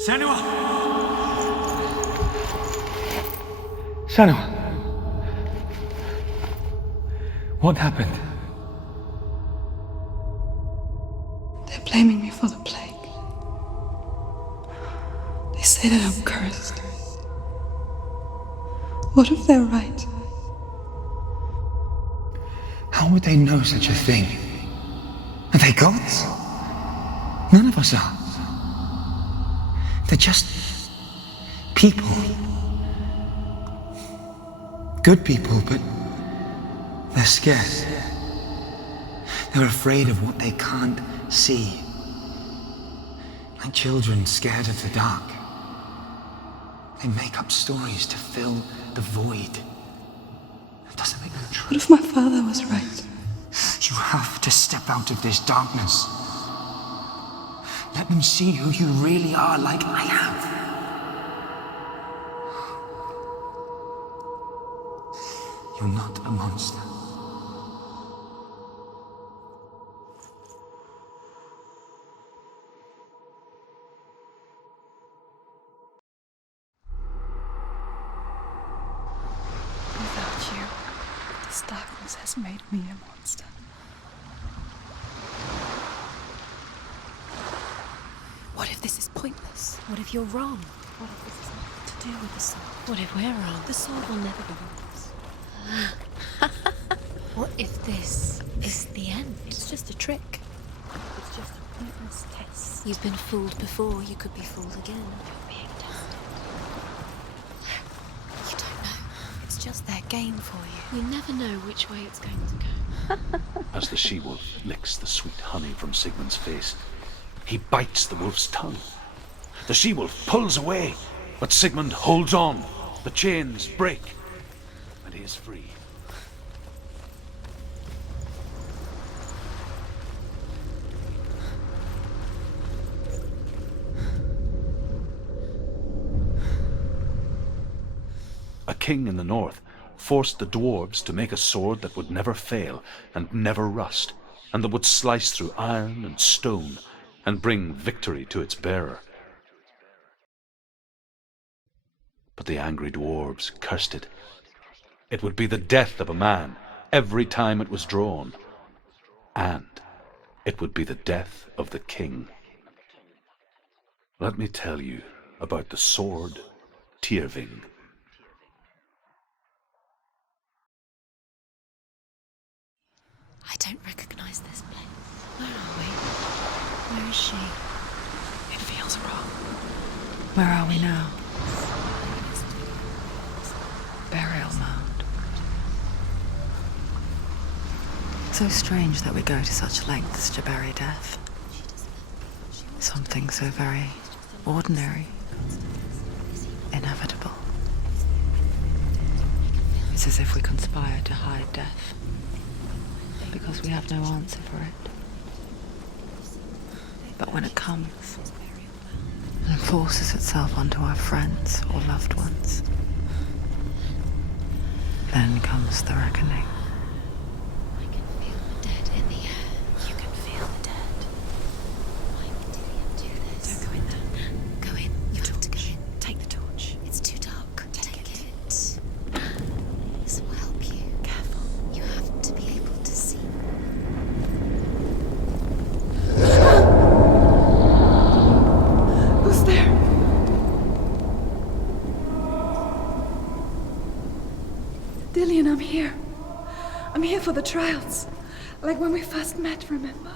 Senua! Senua! What happened? They're blaming me for the plague. They say that I'm cursed. What if they're right? How would they know such a thing? Are they gods? None of us are. They're just people. Good people, but they're scared. They're afraid of what they can't see. Like children scared of the dark. They make up stories to fill the void. That doesn't make them true. What if my father was right? You have to step out of this darkness. Let them see who you really are, like I have. You're not a monster. This has made me a monster. What if this is pointless? What if you're wrong? What if this has nothing to do with the sword? What if we're wrong? The sword will never be yours. What if this is the end? It's just a trick. It's just a pointless test. You've been fooled before, you could be fooled again. You're being tested. You don't know. It's just their game for you. You never know which way it's going to go. As the she-wolf licks the sweet honey from Sigmund's face, he bites the wolf's tongue. The she-wolf pulls away, but Sigmund holds on. The chains break, and he is free. A king in the north forced the dwarves to make a sword that would never fail and never rust, and that would slice through iron and stone and bring victory to its bearer. But the angry dwarves cursed it. It would be the death of a man every time it was drawn, and it would be the death of the king. Let me tell you about the sword Tyrving. I don't recognize this place. Where are we? Where is she? It feels wrong. Where are we now? Burial mound. So strange that we go to such lengths to bury death. Something so very ordinary, inevitable. It's as if we conspire to hide death, because we have no answer for it. But when it comes and forces itself onto our friends or loved ones, then comes the reckoning. I can feel the dead in the air. You can feel the dead. Why would Dillian do this? Don't go in there. Go in. You have to go in. Take the torch. It's too dark. Take it. This will help you. Careful. You have to be able to see. Who's there? Dillian, I'm here. I'm here for the trials. Like when we first met, remember?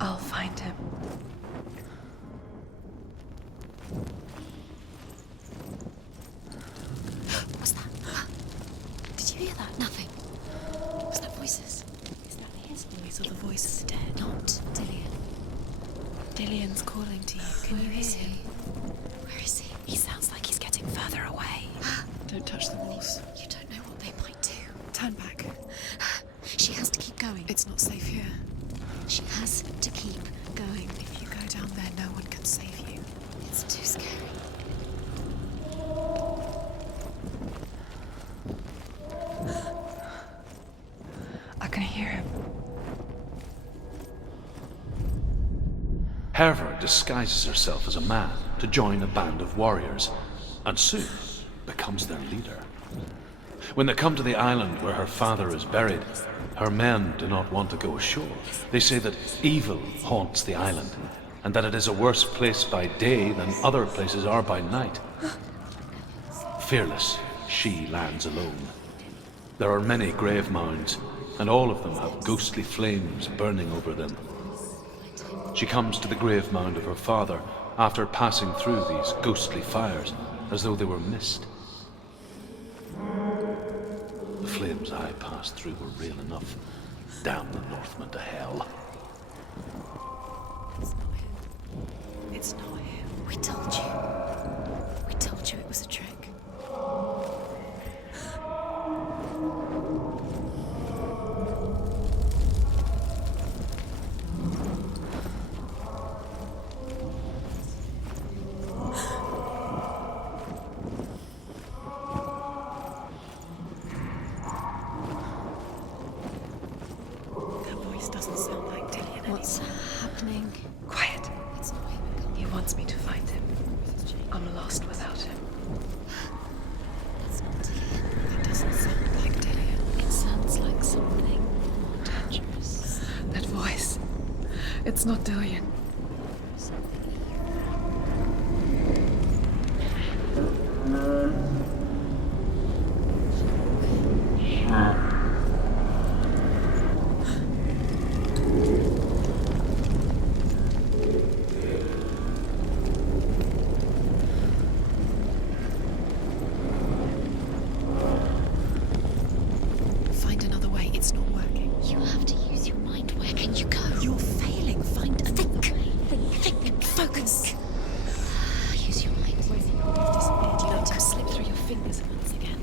I'll find him. What's that? Did you hear that? Nothing. Was that voices? Is that his voice or the voice of the dead? Not Dillian. Dillian's calling to you. Can you Where is hear he? him? Where is he? He sounds like he's getting further away. Don't touch the walls. You don't know what they might do. Turn back. She has to keep going. It's not safe here. She has to keep going. If you go down there, no one can save you. It's too scary. I can hear him. Herva disguises herself as a man to join a band of warriors, and soon becomes their leader. When they come to the island where her father is buried, her men do not want to go ashore. They say that evil haunts the island, and that it is a worse place by day than other places are by night. Fearless, she lands alone. There are many grave mounds, and all of them have ghostly flames burning over them. She comes to the grave mound of her father after passing through these ghostly fires, as though they were mist. The flames I passed through were real enough. Damn the Northmen to hell. It's not him. We told you. We told you it was a trick. That voice doesn't sound like Dillian What's happening? Quiet. wants me to find him. I'm lost without him. That's not Dillian. That doesn't sound like Dillian. It sounds like something more dangerous. That voice. It's not Dillian. Something Find another way. It's not working. You have to use your mind. Where can you go? You're failing. Find a think. Focus. Use your mind. Where's he gone? He's disappeared. You let him slip through your fingers once again.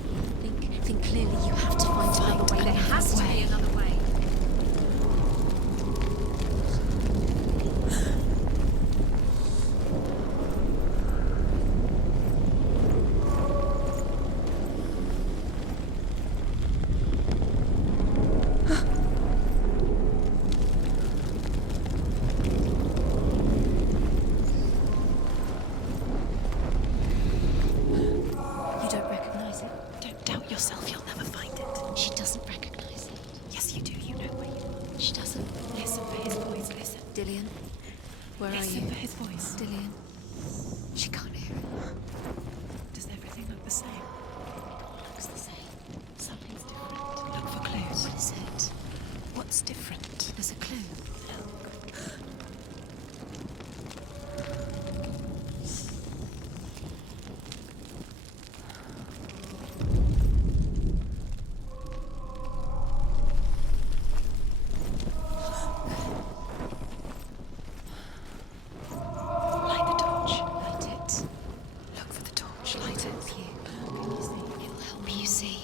Think clearly. You have to find another way. There has to be another way. You don't recognize it. Don't doubt yourself. You'll never find it. She doesn't recognize it. Yes, you do. You know where you are. She doesn't. Listen for his voice. Listen. Dillian, where Listen are you? for his voice. Dillian. She can't hear it. Does everything look the same? Looks the same. Something's different. Look for clues. What is it? What's different? There's a clue. Light the torch. Light it. Look for the torch. Light it. Can you see? It'll help you see.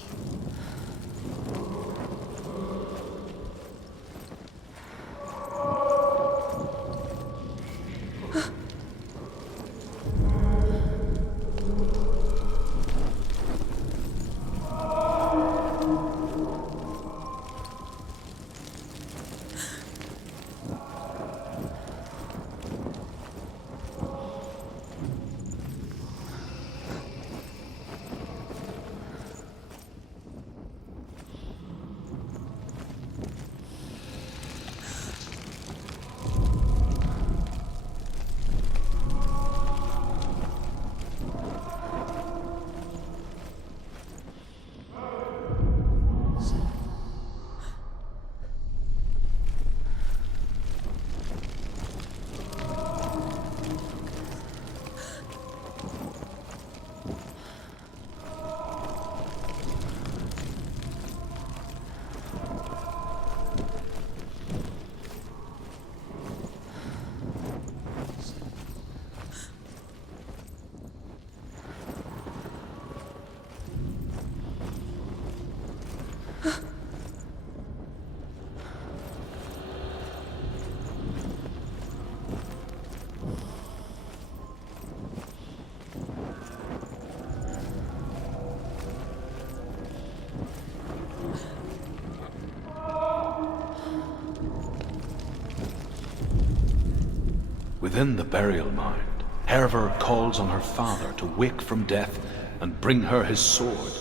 Within the burial mound, Hervor calls on her father to wake from death and bring her his sword.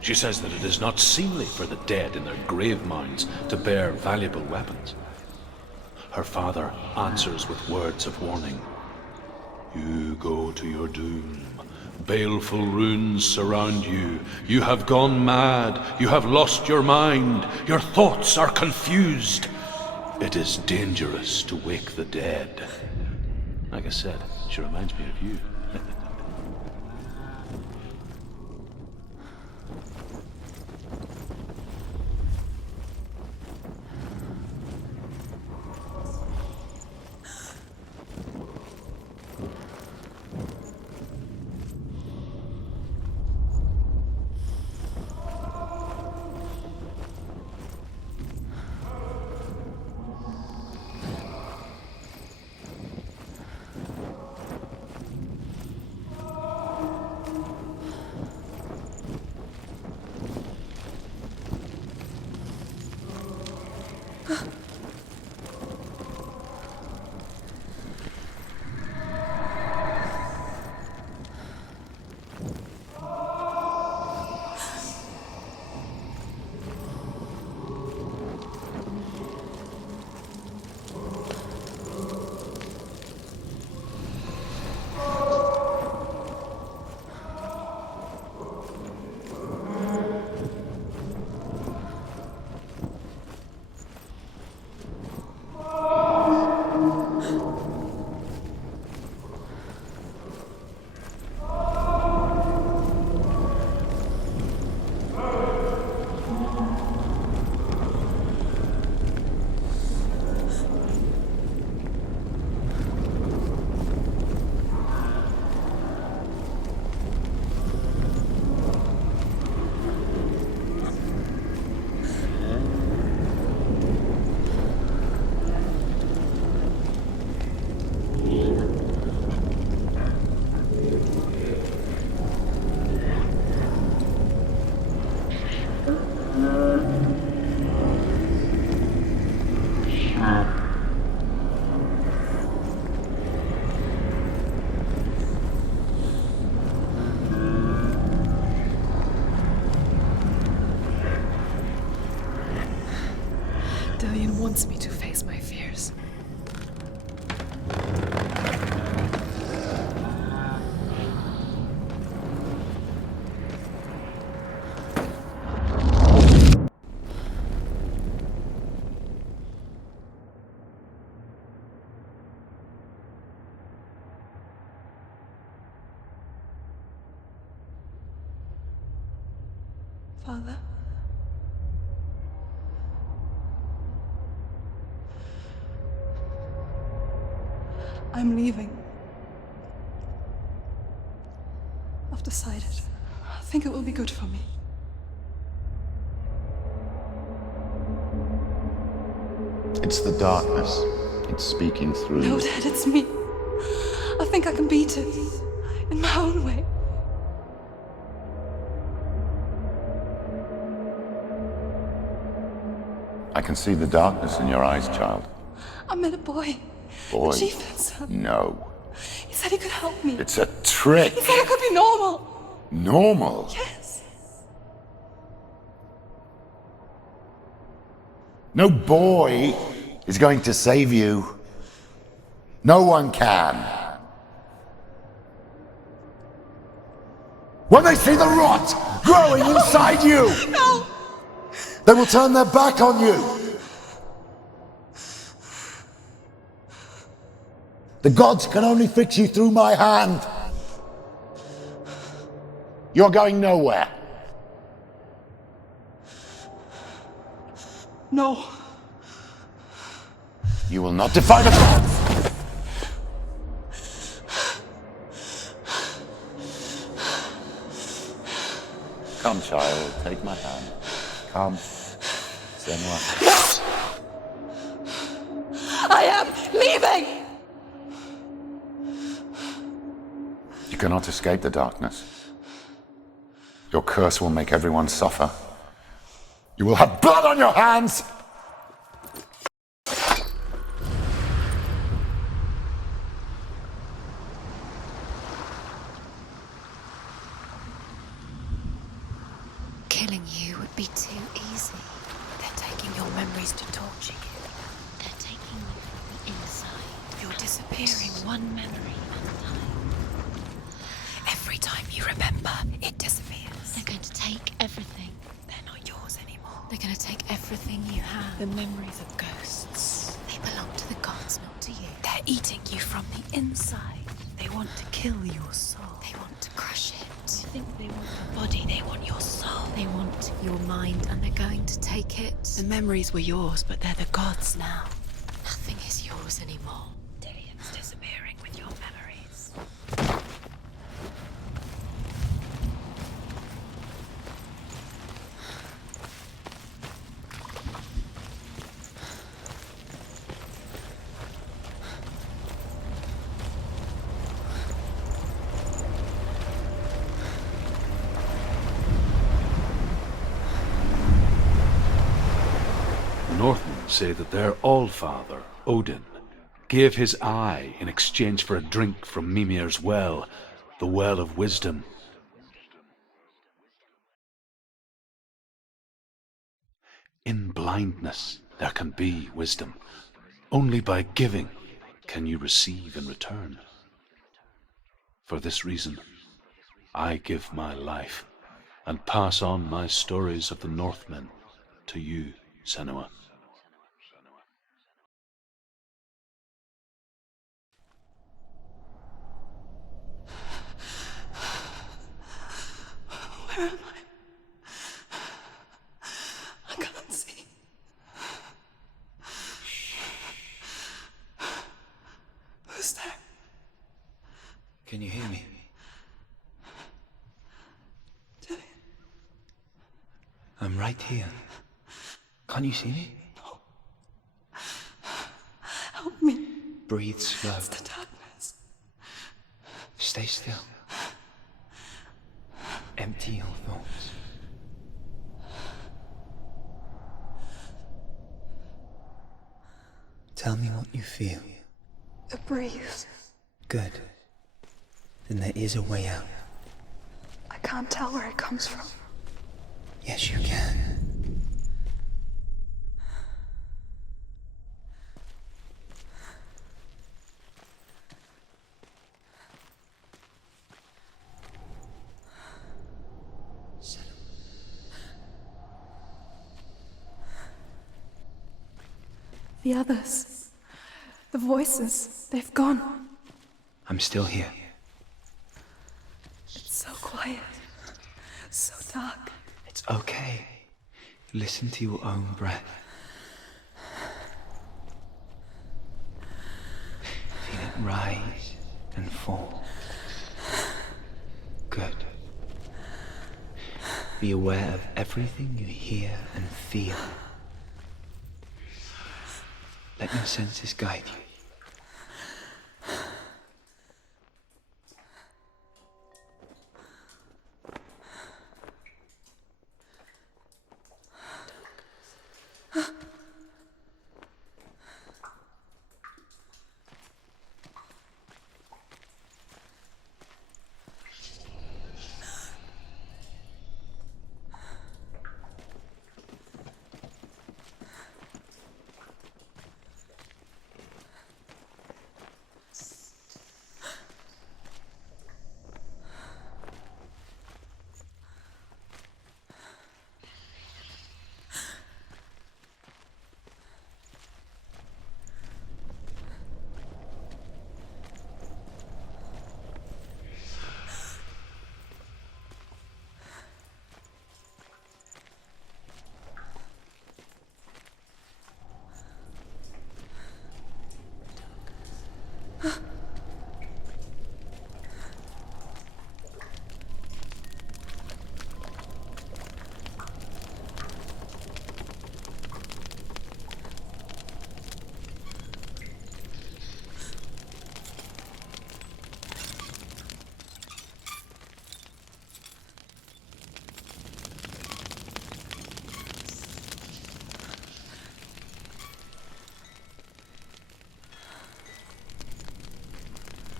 She says that it is not seemly for the dead in their grave mounds to bear valuable weapons. Her father answers with words of warning. You go to your doom. Baleful runes surround you. You have gone mad. You have lost your mind. Your thoughts are confused. It is dangerous to wake the dead. Like I said, she reminds me of you. wants me to face my fears. Father? I'm leaving. I've decided. I think it will be good for me. It's the darkness. It's speaking through No, you. Dad, it's me. I think I can beat it. In my own way. I can see the darkness in your eyes, child. I met a boy. Boy. The chieftain's son. No. He said he could help me. It's a trick. He said I could be normal. Normal. Yes. No boy is going to save you. No one can. When they see the rot growing inside you, No! they will turn their back on you. The gods can only fix you through my hand. You're going nowhere. No. You will not defy the gods. Come, child, take my hand. Come. Senua. I am leaving! You cannot escape the darkness. Your curse will make everyone suffer. You will have blood on your hands! Killing you would be too easy. They're taking your memories to torture you. They're taking you from the inside. You're disappearing one memory at a time. Every time you remember, it disappears. They're going to take everything. They're not yours anymore. They're going to take everything you have. The memories of ghosts. They belong to the gods, not to you. They're eating you from the inside. They want to kill your soul. They want to crush it. You think they want your body, they want your soul. They want your mind, and they're going to take it. The memories were yours, but they're the gods now. Nothing is yours anymore. Dillian's disappearing with your memories. Northmen say that their Allfather, Odin, gave his eye in exchange for a drink from Mimir's well, the Well of Wisdom. In blindness there can be wisdom. Only by giving can you receive in return. For this reason, I give my life and pass on my stories of the Northmen to you, Senua. Where am I can't see. Who's there? Can you hear me? Dillian. I'm right here. Can't you see me? Help me. Breathe slow. It's the darkness. Stay still. Empty your thoughts. Tell me what you feel. A breeze. Good. Then there is a way out. I can't tell where it comes from. Yes, you can. The others. The voices. They've gone. I'm still here. It's so quiet. So dark. It's okay. Listen to your own breath. Feel it rise and fall. Good. Be aware of everything you hear and feel. Let your senses guide you.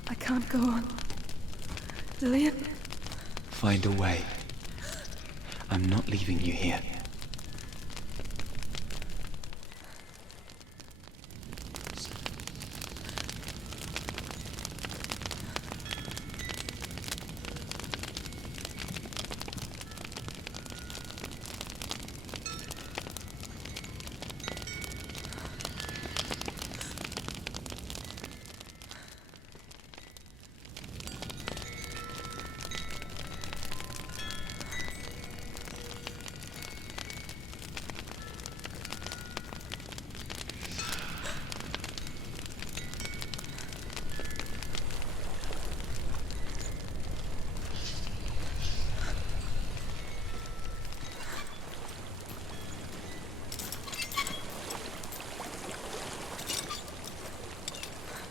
I can't go on. Lillian? Find a way. I'm not leaving you here.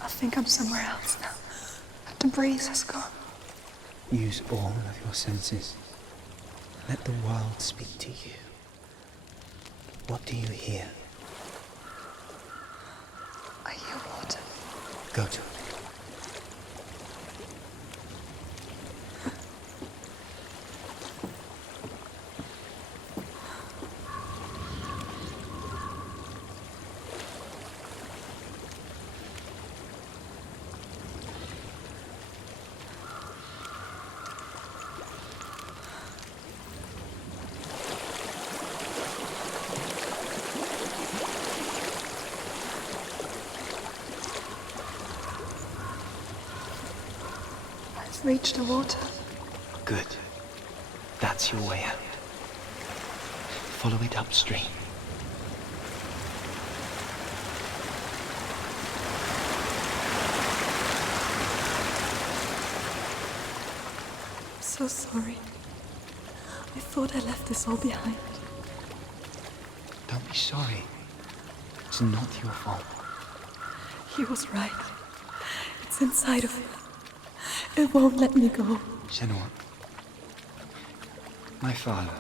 I think I'm somewhere else now. The breeze has gone. Use all of your senses. Let the world speak to you. What do you hear? I hear water. Go to it. Reach the water. Good. That's your way out. Follow it upstream. I'm so sorry. I thought I left this all behind. Don't be sorry. It's not your fault. He was right. It's inside of him. It won't let me go. Senua, my father,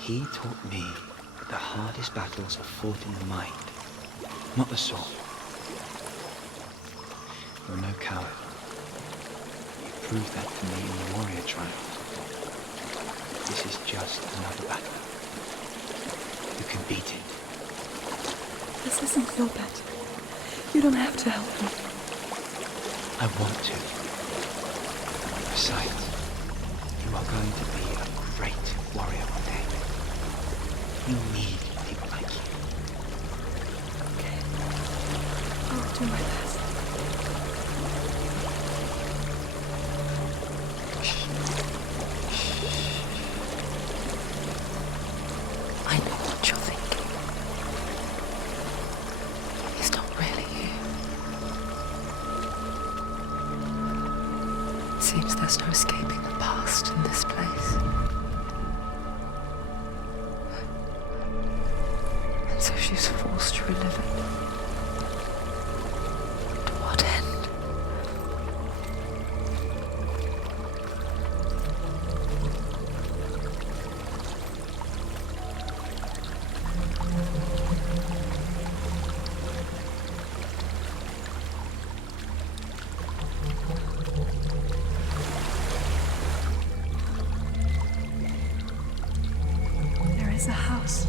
he taught me that the hardest battles are fought in the mind, not the sword. You're no coward. You proved that to me in the warrior trials. This is just another battle. You can beat it. This isn't your battle. You don't have to help me. I want to. Besides, you are going to be a great warrior one day. You need people like you. There's no escaping the past in this place. And so she's forced to relive it. To what end? There is a house.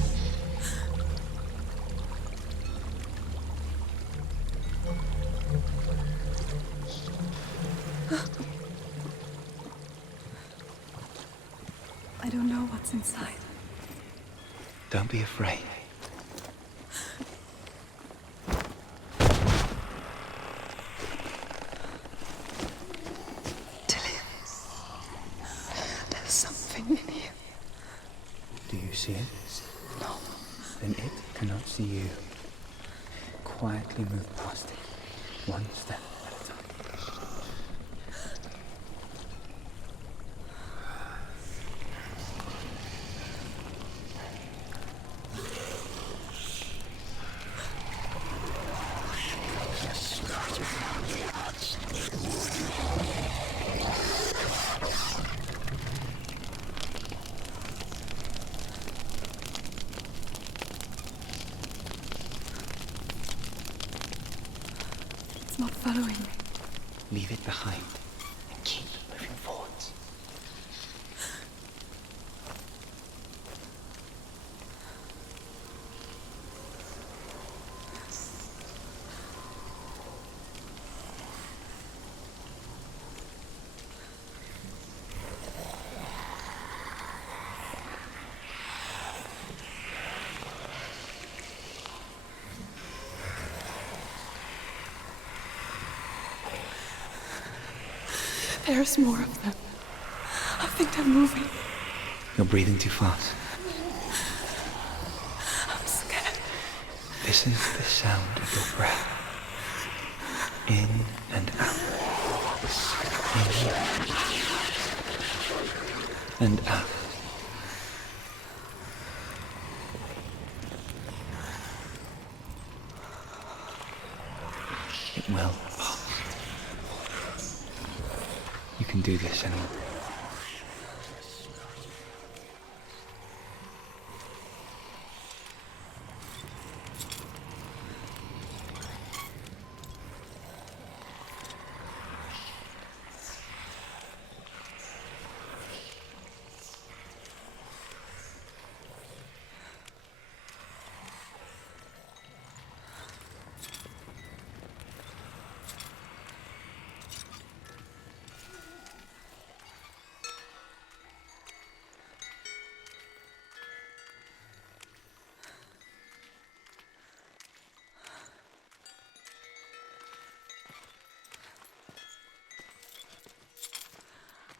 I don't know what's inside. Don't be afraid. Dillian, there's something in here. Do you see it? No. Then it cannot see you. Quietly move past it, one step at a time. It's not following me. Leave it behind and keep moving forwards. There's more of them. I think they're moving. You're breathing too fast. I'm scared. This is the sound of your breath. In and out. In and out. It will pass. You can do this, Senua.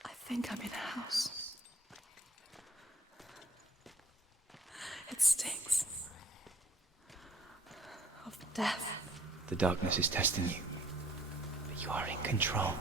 I think I'm in a house. It stinks. Of death. The darkness is testing you, but you are in control.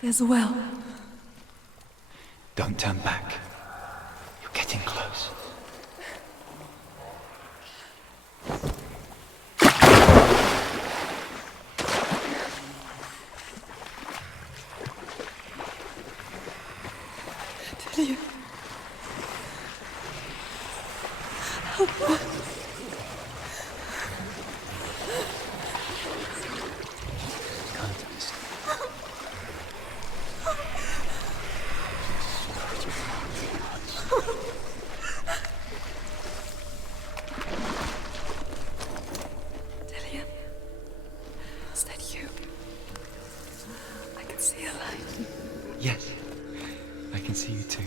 There's a well. Don't turn back. You're getting close. Dillian. Dillian, is that you? I can see a light. Yes, I can see you too.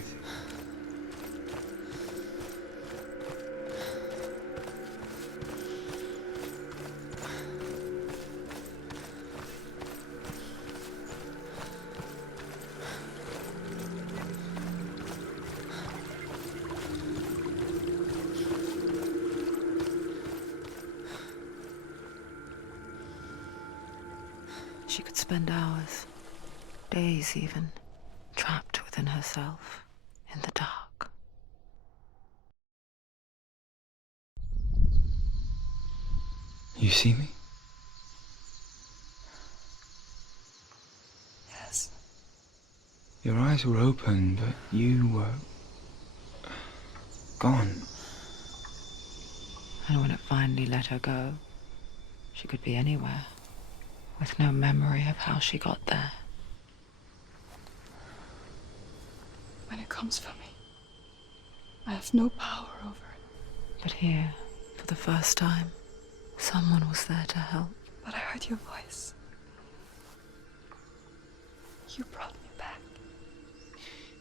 She could spend hours, days even, trapped within herself, in the dark. You see me? Yes. Your eyes were open, but you were gone. And when it finally let her go, she could be anywhere, with no memory of how she got there. When it comes for me, I have no power over it. But here, for the first time, someone was there to help. But I heard your voice. You brought me back.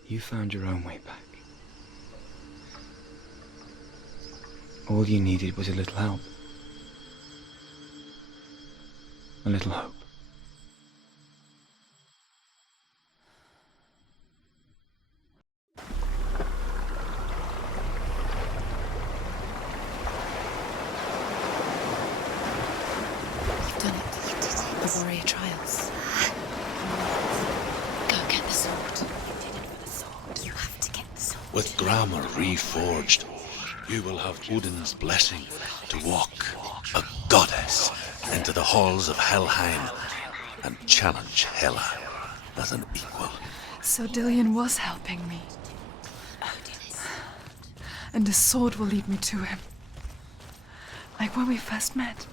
You found your own way back. All you needed was a little help. A little hope. You've done it. You did it. The warrior trials. Go get the sword. You did it for the sword. You have to get the sword. With grammar reforged, you will have Odin's blessing to walk, a goddess, into the halls of Helheim and challenge Hela as an equal. So Dillian was helping me. And the sword will lead me to him. Like when we first met.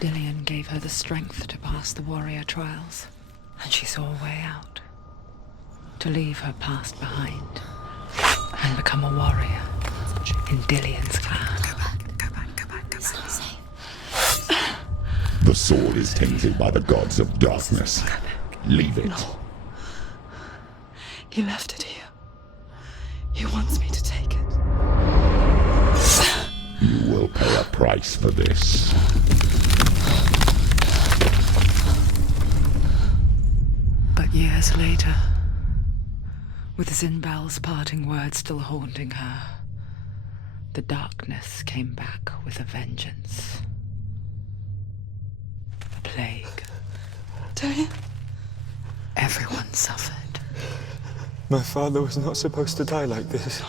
Dillian gave her the strength to pass the warrior trials, and she saw a way out. To leave her past behind and become a warrior in Dillian's clan. Go back. It's not safe. The sword is tainted by the gods of darkness. Leave it. No. He left it here. He wants me to take it. You will pay a price for this. But years later, with Zinbal's parting words still haunting her, the darkness came back with a vengeance. A plague. Dillian? Everyone suffered. My father was not supposed to die like this.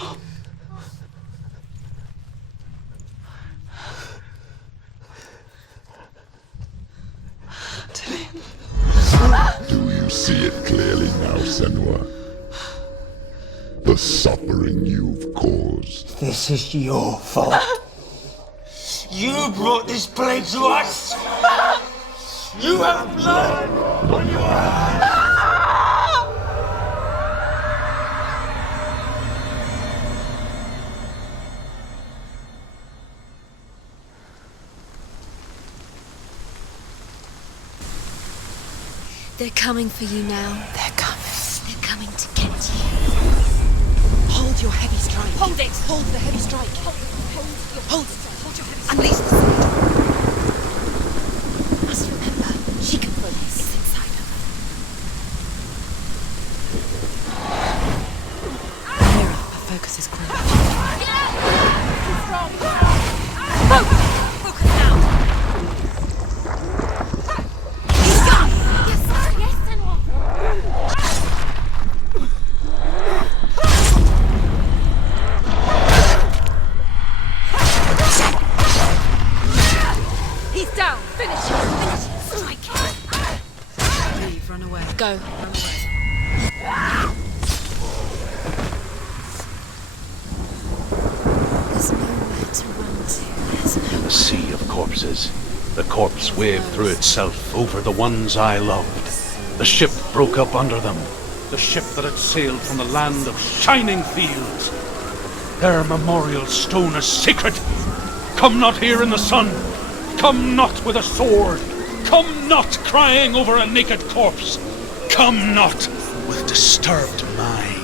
Do you see it clearly now, Senua? The suffering you've caused. This is your fault. You brought this plague to us! You have blood on your hands! They're coming for you now. They're coming. They're coming to get you. Hold your heavy strike. Hold it! Hold the heavy strike. Hold Hold it! your heavy strike. Unleash the sword. You must remember, she Go. There's nowhere to run to. In the sea of corpses, the corpse waved through itself over the ones I loved. The ship broke up under them. The ship that had sailed from the land of shining fields. Their memorial stone is sacred. Come not here in the sun. Come not with a sword. Come not crying over a naked corpse. Come not with disturbed mind.